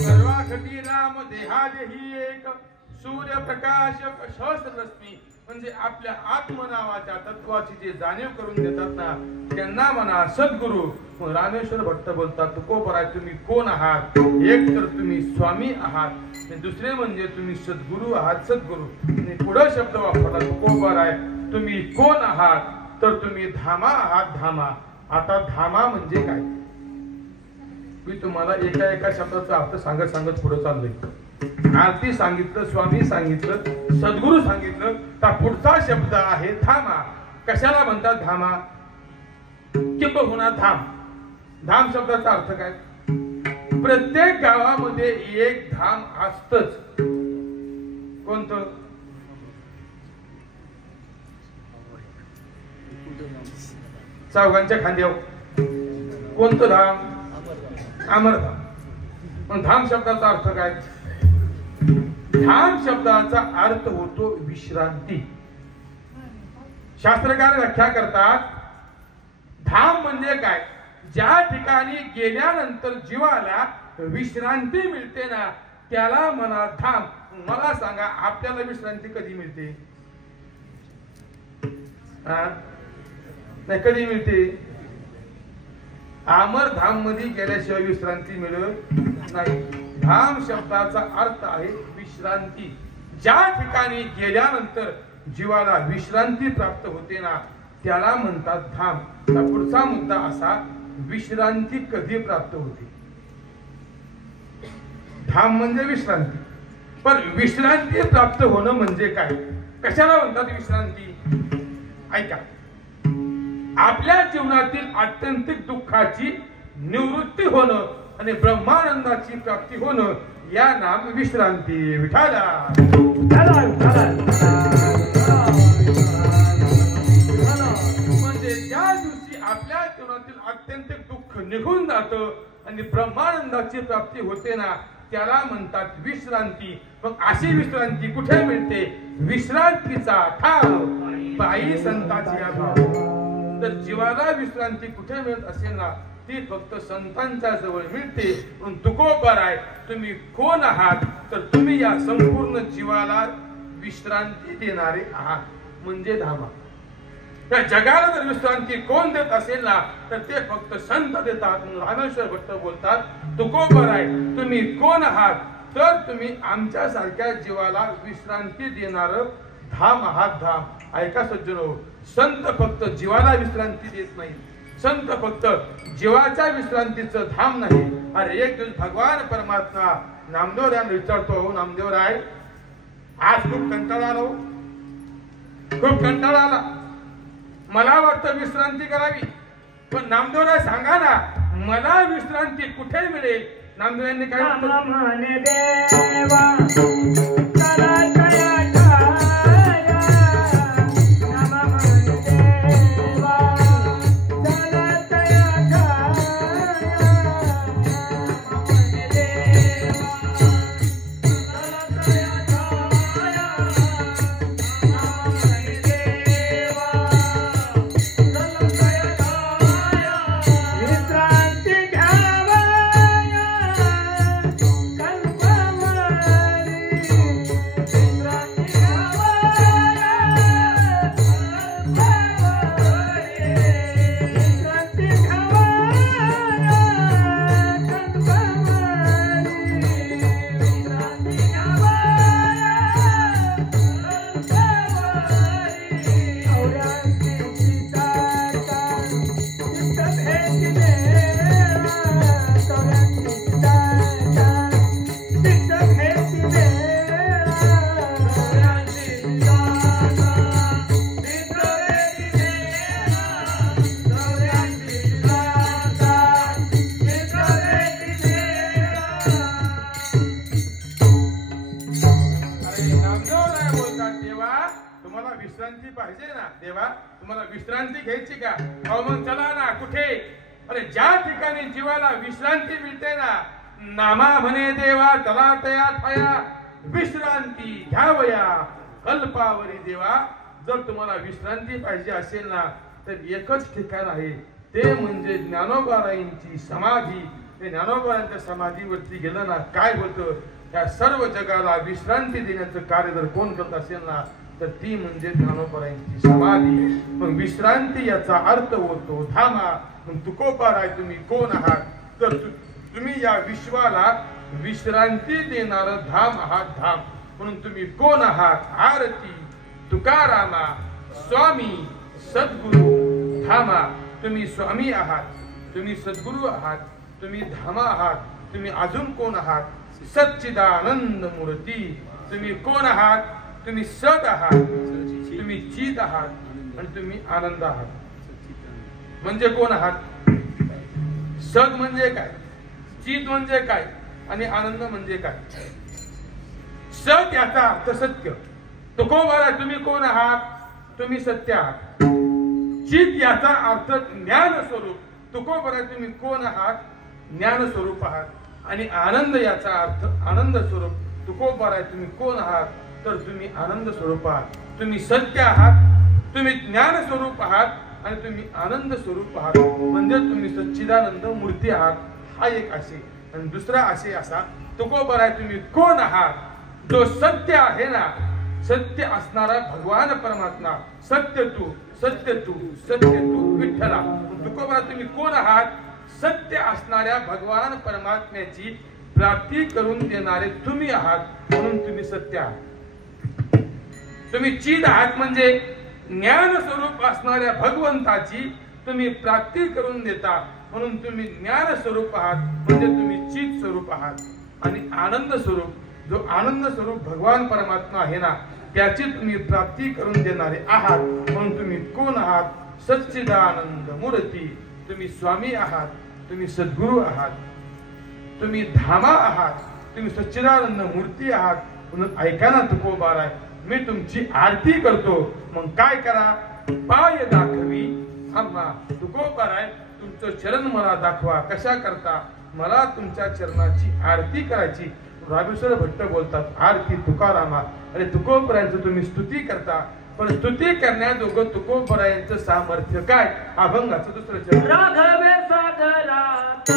सर्व घटी राम देहा देही एका. सूर्यप्रकाशक सहस्ररश्मी. म्हणजे आपल्या आत्म नावाच्या तत्वाची जे जाणीव करून देतात ना त्यांना म्हणा सद्गुरू. रामेश्वर भट्ट बोलतात तुकोबराय तुम्ही कोण आहात? एक तर तुम्ही स्वामी आहात, दुसरे म्हणजे तुम्ही सद्गुरू आहात. सद्गुरू पुढे शब्द वापरला तुकोबराय तुम्ही कोण आहात तर तुम्ही धामा आहात. धामा. आता धामा म्हणजे काय मी तुम्हाला एका एका शब्दाचा अर्थ सांगत पुढे चाललोय. आरती सांगितलं, स्वामी सांगितलं, सद्गुरू सांगितलं, तर पुढचा शब्द आहे धामा. कशाला म्हणतात धामा? किंबहुना धाम. धाम शब्दाचा अर्थ काय? प्रत्येक गावामध्ये एक धाम असतच. कोणतं? चौघांच्या खांद्यावर. कोणतं धाम? अमरधाम. पण धाम शब्दाचा अर्थ काय? धाम शब्दाचा अर्थ होतो विश्रांती. शास्त्रकार व्याख्या करतात धाम म्हणजे काय? ज्या ठिकाणी गेल्यानंतर जीवाला विश्रांती मिळते ना त्याला म्हणा धाम. मला सांगा आपल्याला विश्रांती कधी मिळते? नाही कधी मिळते? अमरधाम मध्ये गेल्याशिवाय विश्रांती मिळत नाही. धाम शब्दाचा अर्थ आहे विश्रांती. ज्या ठिकाणी गेल्यानंतर जीवाला विश्रांती प्राप्त होते ना त्याला म्हणतात धाम. पुढचा मुद्दा असा विश्रांती कधी प्राप्त होते? धाम म्हणजे विश्रांती. पण विश्रांती प्राप्त होणं म्हणजे काय? कशाला म्हणतात विश्रांती? ऐका, आपल्या जीवनातील आत्यंतिक दुःखाची निवृत्ती होणं आणि ब्रह्मानंदाची प्राप्ती होणं या नाम विश्रांती. विठाला. म्हणजे ज्या दिवशी आपल्या जीवनातील आत्यंतिक दुःख निघून जातं आणि ब्रह्मानंदाची प्राप्ती होते ना त्याला म्हणतात विश्रांती. मग अशी विश्रांती कुठे मिळते? विश्रांतीचा ठाव पायी संताची अभाव. तर जीवाला विश्रांती कुठे मिळत असेल ना, ती फक्त संतांच्या जवळ मिळते. म्हणून तुकोबाराय तुम्ही कोण आहात? तर तुम्ही या संपूर्ण जीवाला विश्रांती देणारे आहात, म्हणजे धामा. त्या जगाला जर विश्रांती कोण देत असेल ना, तर ते फक्त संत देतात. म्हणून रामेश्वर भट्ट बोलतात, तुकोबाराय तुम्ही कोण आहात? तर तुम्ही आमच्या सारख्या जीवाला विश्रांती देणार धाम आहात. धाम. ऐका सज्जनो, संत फक्त जीवाला विश्रांती देत नाही, संत फक्त जीवाच्या विश्रांतीचं धाम नाही. अरे एक दिवस भगवान परमात्मा नामदेवरायांना विचारतो, नामदेवराय आज खूप कंटाळा आलो, खूप कंटाळा आला, मला वाटतं विश्रांती करावी, पण नामदेवराय सांगा ना मला विश्रांती कुठे मिळेल? नामदेवरायांनी काय म्हणे देवा पाहिजे ना देवा, तुम्हाला विश्रांती घ्यायची का? अहो मग चला ना. कुठे? अरे ज्या ठिकाणी जीवाला विश्रांती मिळते ना, नामा म्हणे देवा चला तया ठाया विश्रांती घ्यावया कल्पावरी. देवा जर तुम्हाला विश्रांती पाहिजे असेल ना, तर एकच ठिकाण आहे, ते म्हणजे ज्ञानोबारायांची समाधी. ते ज्ञानोबारायांच्या समाधीवरती गेलं ना, काय होतं? त्या सर्व जगाला विश्रांती देण्याचं कार्य जर कोण करत असेल ना, तर ती म्हणजे ज्ञानोबारायांची समाधी. मग विश्रांती याचा अर्थ होतो धामा. मग तुकोबाराय तुम्ही कोण आहात? तर तुम्ही या विश्वाला विश्रांती देणार धाम आहात. धाम. म्हणून तुम्ही कोण आहात? आरती तुकारामा स्वामी सद्गुरु धामा. तुम्ही स्वामी आहात, तुम्ही सद्गुरु आहात, तुम्ही धामा आहात. तुम्ही अजून कोण आहात? सच्चिदानंद मूर्ती. तुम्ही कोण आहात? तुम्ही सत आहात, तुम्ही चित आहात आणि तुम्ही आनंद आहात. म्हणजे कोण आहात? सत म्हणजे काय, चित म्हणजे काय आणि आनंद म्हणजे काय? सत याचा अर्थ सत्य. तुकोबाराय तुम्ही कोण आहात? तुम्ही सत्य आहात. चित याचा अर्थ ज्ञान स्वरूप. तुकोबाराय तुम्ही कोण आहात? ज्ञान स्वरूप आहात. आणि आनंद याचा अर्थ आनंद स्वरूप. तुकोबाराय तुम्ही कोण आहात? तर तुम्ही आनंद स्वरूप आहात. तुम्ही सत्य आहात, तुम्ही ज्ञान स्वरूप आहात आणि तुम्ही आनंद स्वरूप आहात. म्हणजे तुम्ही सच्चिदानंद मूर्ती आहात. हा एक असे. आणि दुसरा असे असा, तुकोबाराय तुम्ही कोण आहात? जो सत्य आहे ना, सत्य असणारा भगवान परमात्मा. सत्य तू, सत्य तू, सत्य तू विठ्ठला. तुकोबाराय तुम्ही कोण आहात? सत्य असणाऱ्या भगवान परमात्म्याची प्राप्ती करून देणारे तुम्ही आहात. म्हणून तुम्ही सत्य आहात. तुम्ही चिद आहात म्हणजे ज्ञान स्वरूप असणाऱ्या भगवंताची तुम्ही प्राप्ती करून देता. म्हणून तुम्ही ज्ञान स्वरूप आहात, म्हणजे तुम्ही चित स्वरूप आहात. आणि आनंद स्वरूप, जो आनंद स्वरूप भगवान परमात्मा आहे ना, त्याची तुम्ही प्राप्ती करून देणारे आहात. म्हणून तुम्ही कोण आहात? सच्चिदानंद मूर्ती. तुम्ही स्वामी आहात, तुम्ही सद्गुरु आहात, तुम्ही धामा आहात, तुम्ही सच्चिदानंद मूर्ती आहात. म्हणून ऐका ना तुकोबाराय, मी तुमची आरती करतो. मग काय करा? पाय दाखवी आम्हा. तुकोबाराय तुमचं चरण मला दाखवा. कशा करता? मला तुमच्या चरणाची आरती करायची. रामेश्वर भट्ट बोलतात, आरती तुकारामा. आणि तुकोबरायांचं तुम्ही स्तुती करता, पण स्तुती करण्याजोगं तुकोबरायांचं सामर्थ्य काय? अभंगाचं दुसरं चरण. राघवे सागरात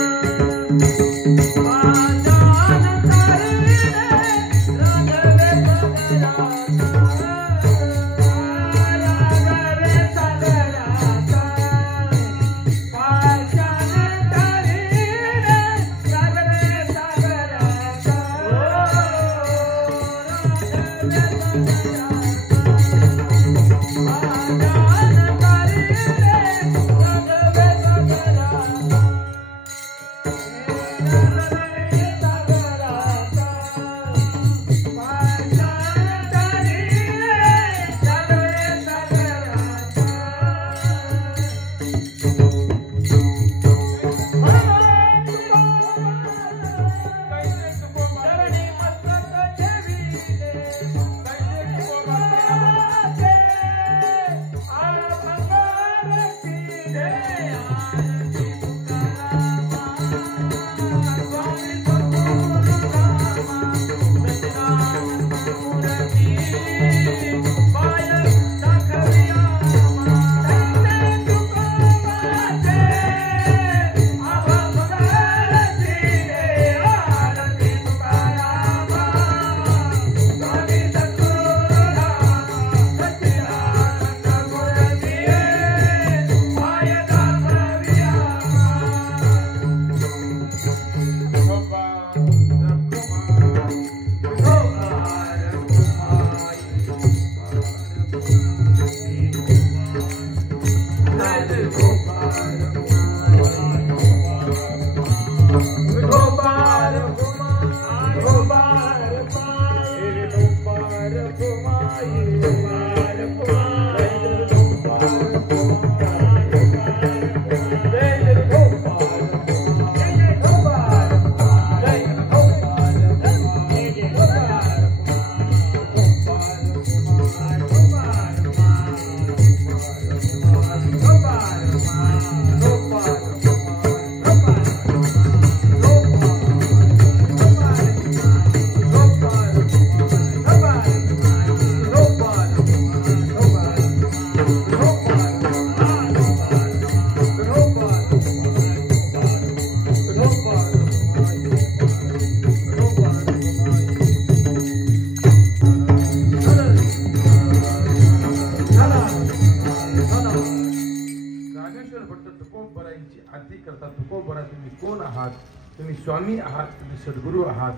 तुम्ही स्वामी आहात, तुम्ही सद्गुरू आहात,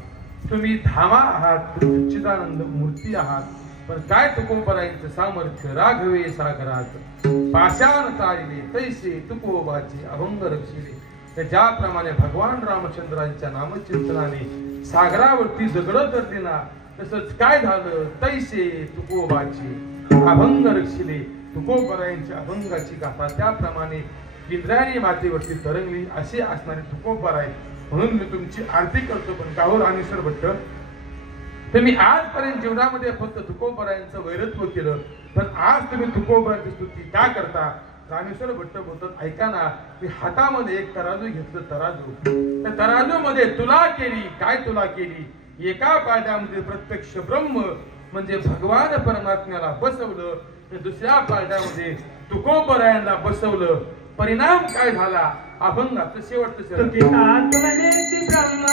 तुम्ही धामा आहात, तुम्ही सच्चिदानंद मूर्ती आहात. पण काय तुकोबरायांचं सामर्थ्य. राघवे सागरात पाषाण तारिले तैसे तुकोबाचे अभंग रक्षिले. ज्याप्रमाणे भगवान रामचंद्रांच्या नामचिंतनाने सागरावरती दगड तरली ना, तसंच काय झालं. तैसे तुकोबाचे अभंग रक्षिले. तुकोबरायांच्या अभंगाची गाथा त्याप्रमाणे इंद्रायणी मातेवरती तरंगली. असे असणारे तुकोबर आहेत. म्हणून मी तुमची आरती करतो. पण का हो रामेश्वर भट्ट, तुम्ही आजपर्यंत जीवनामध्ये फक्त तुकोबरायांचं वैरत्व केलं, पण आज तुम्ही तुकोबराची स्तुती का करता? रामेश्वर भट्ट बोलतात, ऐका ना, मी हातामध्ये एक तराजू घेतलं. तराजू, त्या तराजू मध्ये तुला केली. काय तुला केली? एका पारड्यामध्ये प्रत्यक्ष ब्रह्म म्हणजे भगवान परमात्म्याला बसवलं, तर दुसऱ्या पारड्यामध्ये तुकोबरायांना बसवलं. परिणाम काय झाला? अभंगाचं शेवटचं तुकी आत्मनेची ब्रह्म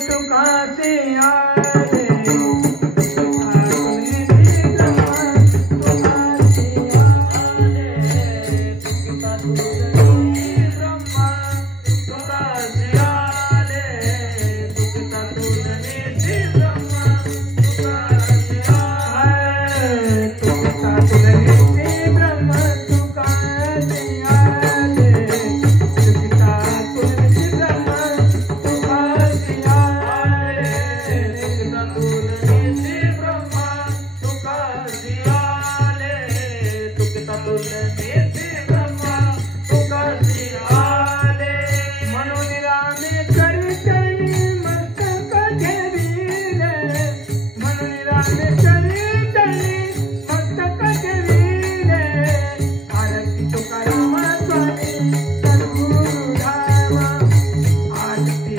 तुकाचे आले. आरती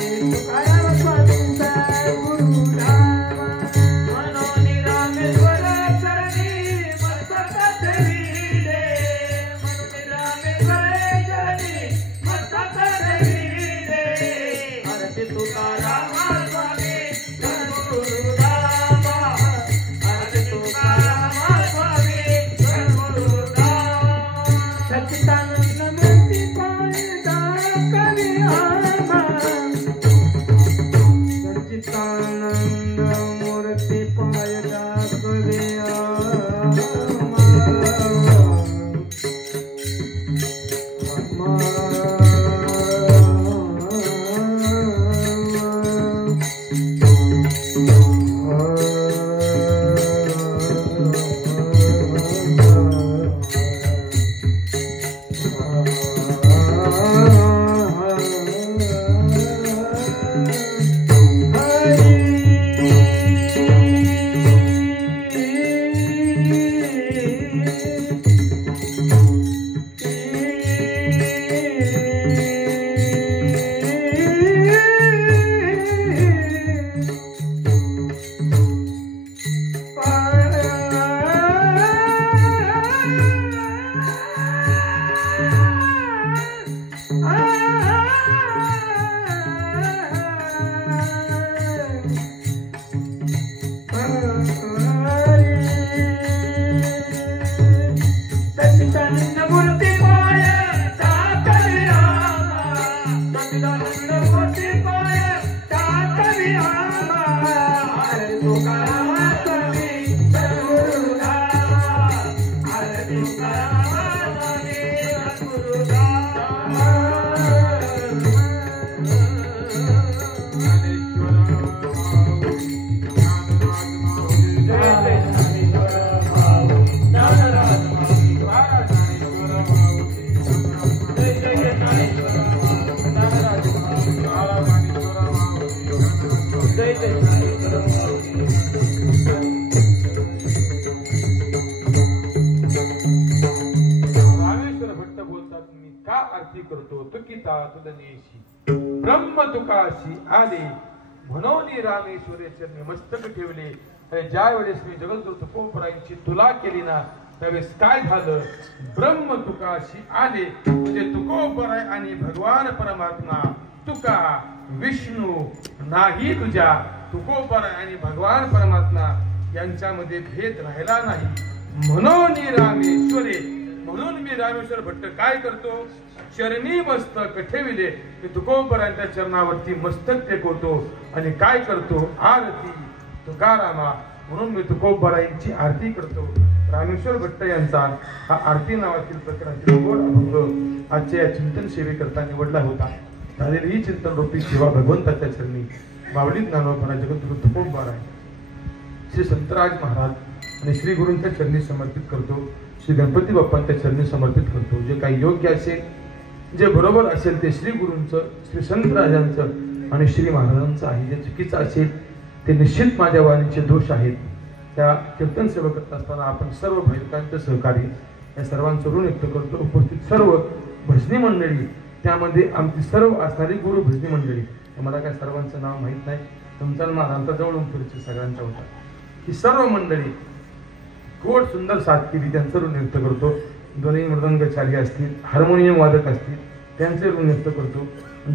अंकिता तुलनेशी ब्रह्म तुकाशी आले म्हणून रामेश्वरी चरणी मस्तक ठेवले. आणि ज्या वेळेस मी जगद्गुरु तुकोबरायांची तुला केली ना त्यावेळेस काय झालं? ब्रह्म तुकाशी आले म्हणजे तुकोबराय आणि भगवान परमात्मा तुका विष्णू नाही तुझ्या तुकोबराय आणि भगवान परमात्मा यांच्यामध्ये भेद राहिला नाही म्हणून रामेश्वरी. म्हणून मी रामेश्वर भट्ट काय करतो? चरणी मस्तक ठेविले. मी तुकोबरायांच्या चरणावरती मस्तक टेकवतो आणि काय करतो? आरती तुकारामा. म्हणून मी तुकोबरायांची आरती करतो. रामेश्वर भट्ट यांचा हा आरती नावातील प्रकरणातील गोड अभंग आजच्या या चिंतन सेवेकरता निवडला होता. झालेली ही चिंतन रूपी सेवा भगवंताच्या चरणी माऊली ज्ञानोबा जगद्गुरु तुकोबराय श्री संतराज महाराज आणि श्री गुरूंच्या चरणी समर्पित करतो. श्री गणपती बाप्पांच्या चरणी समर्पित करतो. जे काही योग्य असेल जे बरोबर असेल ते श्री गुरूंचं श्री संत राजांचं आणि श्री महाराजांचं आहे. जे चुकीचं असेल ते निश्चित माझ्या वाणीचे दोष आहेत. त्या कीर्तन सेवा करत असताना आपण सर्व भाविकांचं सहकार्य या सर्वांचं ऋण व्यक्त करतो. उपस्थित सर्व भजनी मंडळी त्यामध्ये आमची सर्व असणारी गुरु भजनी मंडळी मला काय सर्वांचं नाव माहीत नाही. तुमचा माझा जवळून परिचय सगळ्यांचा होता. ही सर्व मंडळी गोड सुंदर साथ केली त्यांचं ऋण व्यक्त करतो. दोन्ही मृदंगचारी असतील हार्मोनियम वादक असतील त्यांचे ऋण व्यक्त करतो.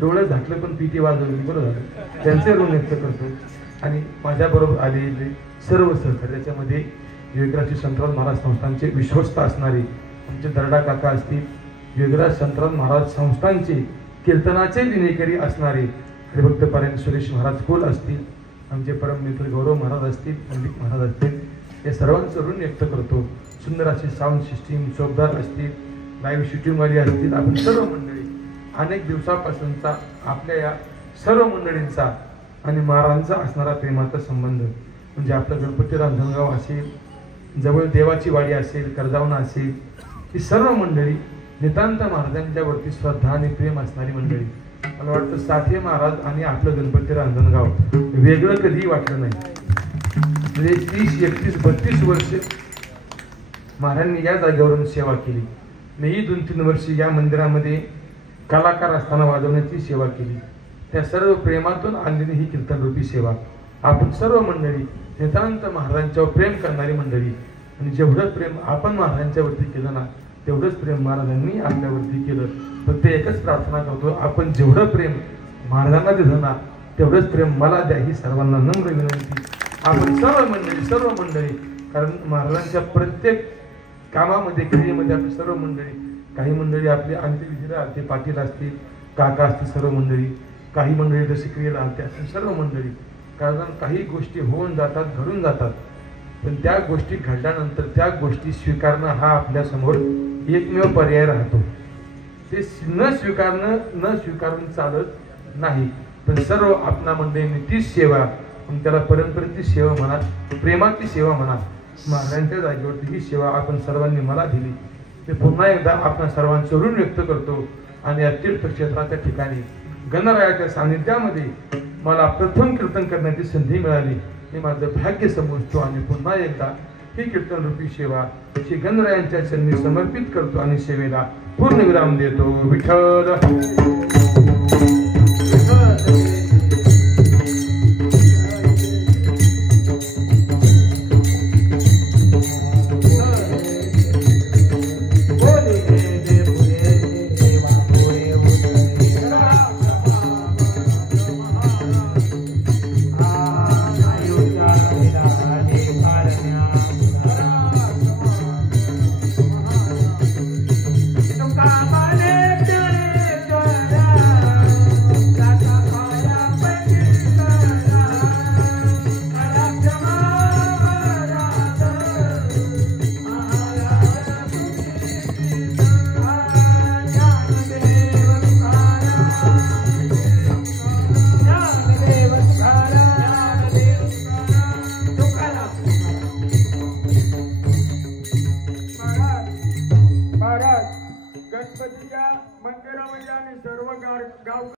डोळे झाकले पण पिटी वाजवली बरं झालं त्यांचे ऋण व्यक्त करतो. आणि माझ्याबरोबर आलेले सर्व सहकारी त्याच्यामध्ये योगराज संतराज महाराज संस्थांचे विश्वस्त असणारे आमचे दर्डा काका असतील. योगराज संतराज महाराज संस्थांचे कीर्तनाचे विनेकरी असणारे हरिभक्त पारायण सुरेश महाराज कोल असतील. आमचे परम मित्र गौरव महाराज असतील पंडित महाराज असतील. या सर्वांचं ऋण व्यक्त करतो. सुंदर असे साऊंड सिस्टीम चौकदार असतील लाईव्ह शूटिंगवाली असतील. आपण सर्व मंडळी अनेक दिवसापासूनचा आपल्या या सर्व मंडळींचा आणि महाराजांचा असणारा प्रेमाचा संबंध म्हणजे आपलं गणपती रांजणगाव असेल जवळ देवाची वाडी असेल कर्जावणा असेल ही सर्व मंडळी नितांत महाराजांच्यावरती श्रद्धा आणि प्रेम असणारी मंडळी. मला वाटतं साठे महाराज आणि आपलं गणपती रांजणगाव वेगळं कधीही वाटलं नाही. म्हणजे 30, 31, 32 वर्ष महाराजांनी या जागेवरून सेवा केली. मीही 2-3 वर्ष या मंदिरामध्ये कलाकार असताना वाजवण्याची सेवा केली. त्या सर्व प्रेमातून आणलेली ही कीर्तनरूपी सेवा. आपण सर्व मंडळी नितांत महाराजांच्यावर प्रेम करणारी मंडळी आणि जेवढं प्रेम आपण महाराजांच्यावरती केलं ना तेवढंच प्रेम महाराजांनी आपल्यावरती केलं. फक्त एकच प्रार्थना करतो आपण जेवढं प्रेम महाराजांना दिलं ना तेवढंच प्रेम मला द्या ही सर्वांना नम्र विनंती. आपण सर्व मंडळी कारण महाराजांच्या प्रत्येक कामामध्ये क्रियेमध्ये आपली सर्व मंडळी काही मंडळी आपली अंत्यविधीला आलते पाटील असतील काका असतील सर्व मंडळी काही मंडळी जसे क्रियेला आलते असतील सर्व मंडळी. कारण काही गोष्टी होऊन जातात घडून जातात पण त्या गोष्टी घडल्यानंतर त्या गोष्टी स्वीकारणं हा आपल्यासमोर एकमेव पर्याय राहतो. ते न स्वीकारून चालत नाही. पण सर्व आपणा मंडळींनी तीच सेवा मग त्याला परंपरेची सेवा म्हणा प्रेमाची सेवा म्हणा महाराजांच्या जागेवरती ही सेवा आपण सर्वांनी मला दिली. मी पुन्हा एकदा आपण सर्वांचं ऋण व्यक्त करतो. आणि या तीर्थक्षेत्राच्या ठिकाणी गणरायाच्या सानिध्यामध्ये मला प्रथम कीर्तन करण्याची संधी मिळाली हे माझं भाग्य समजतो. आणि पुन्हा एकदा ही कीर्तनरूपी सेवा श्री गणरायांच्या चरणी समर्पित करतो आणि सेवेला पूर्ण विराम देतो. विठ्ठल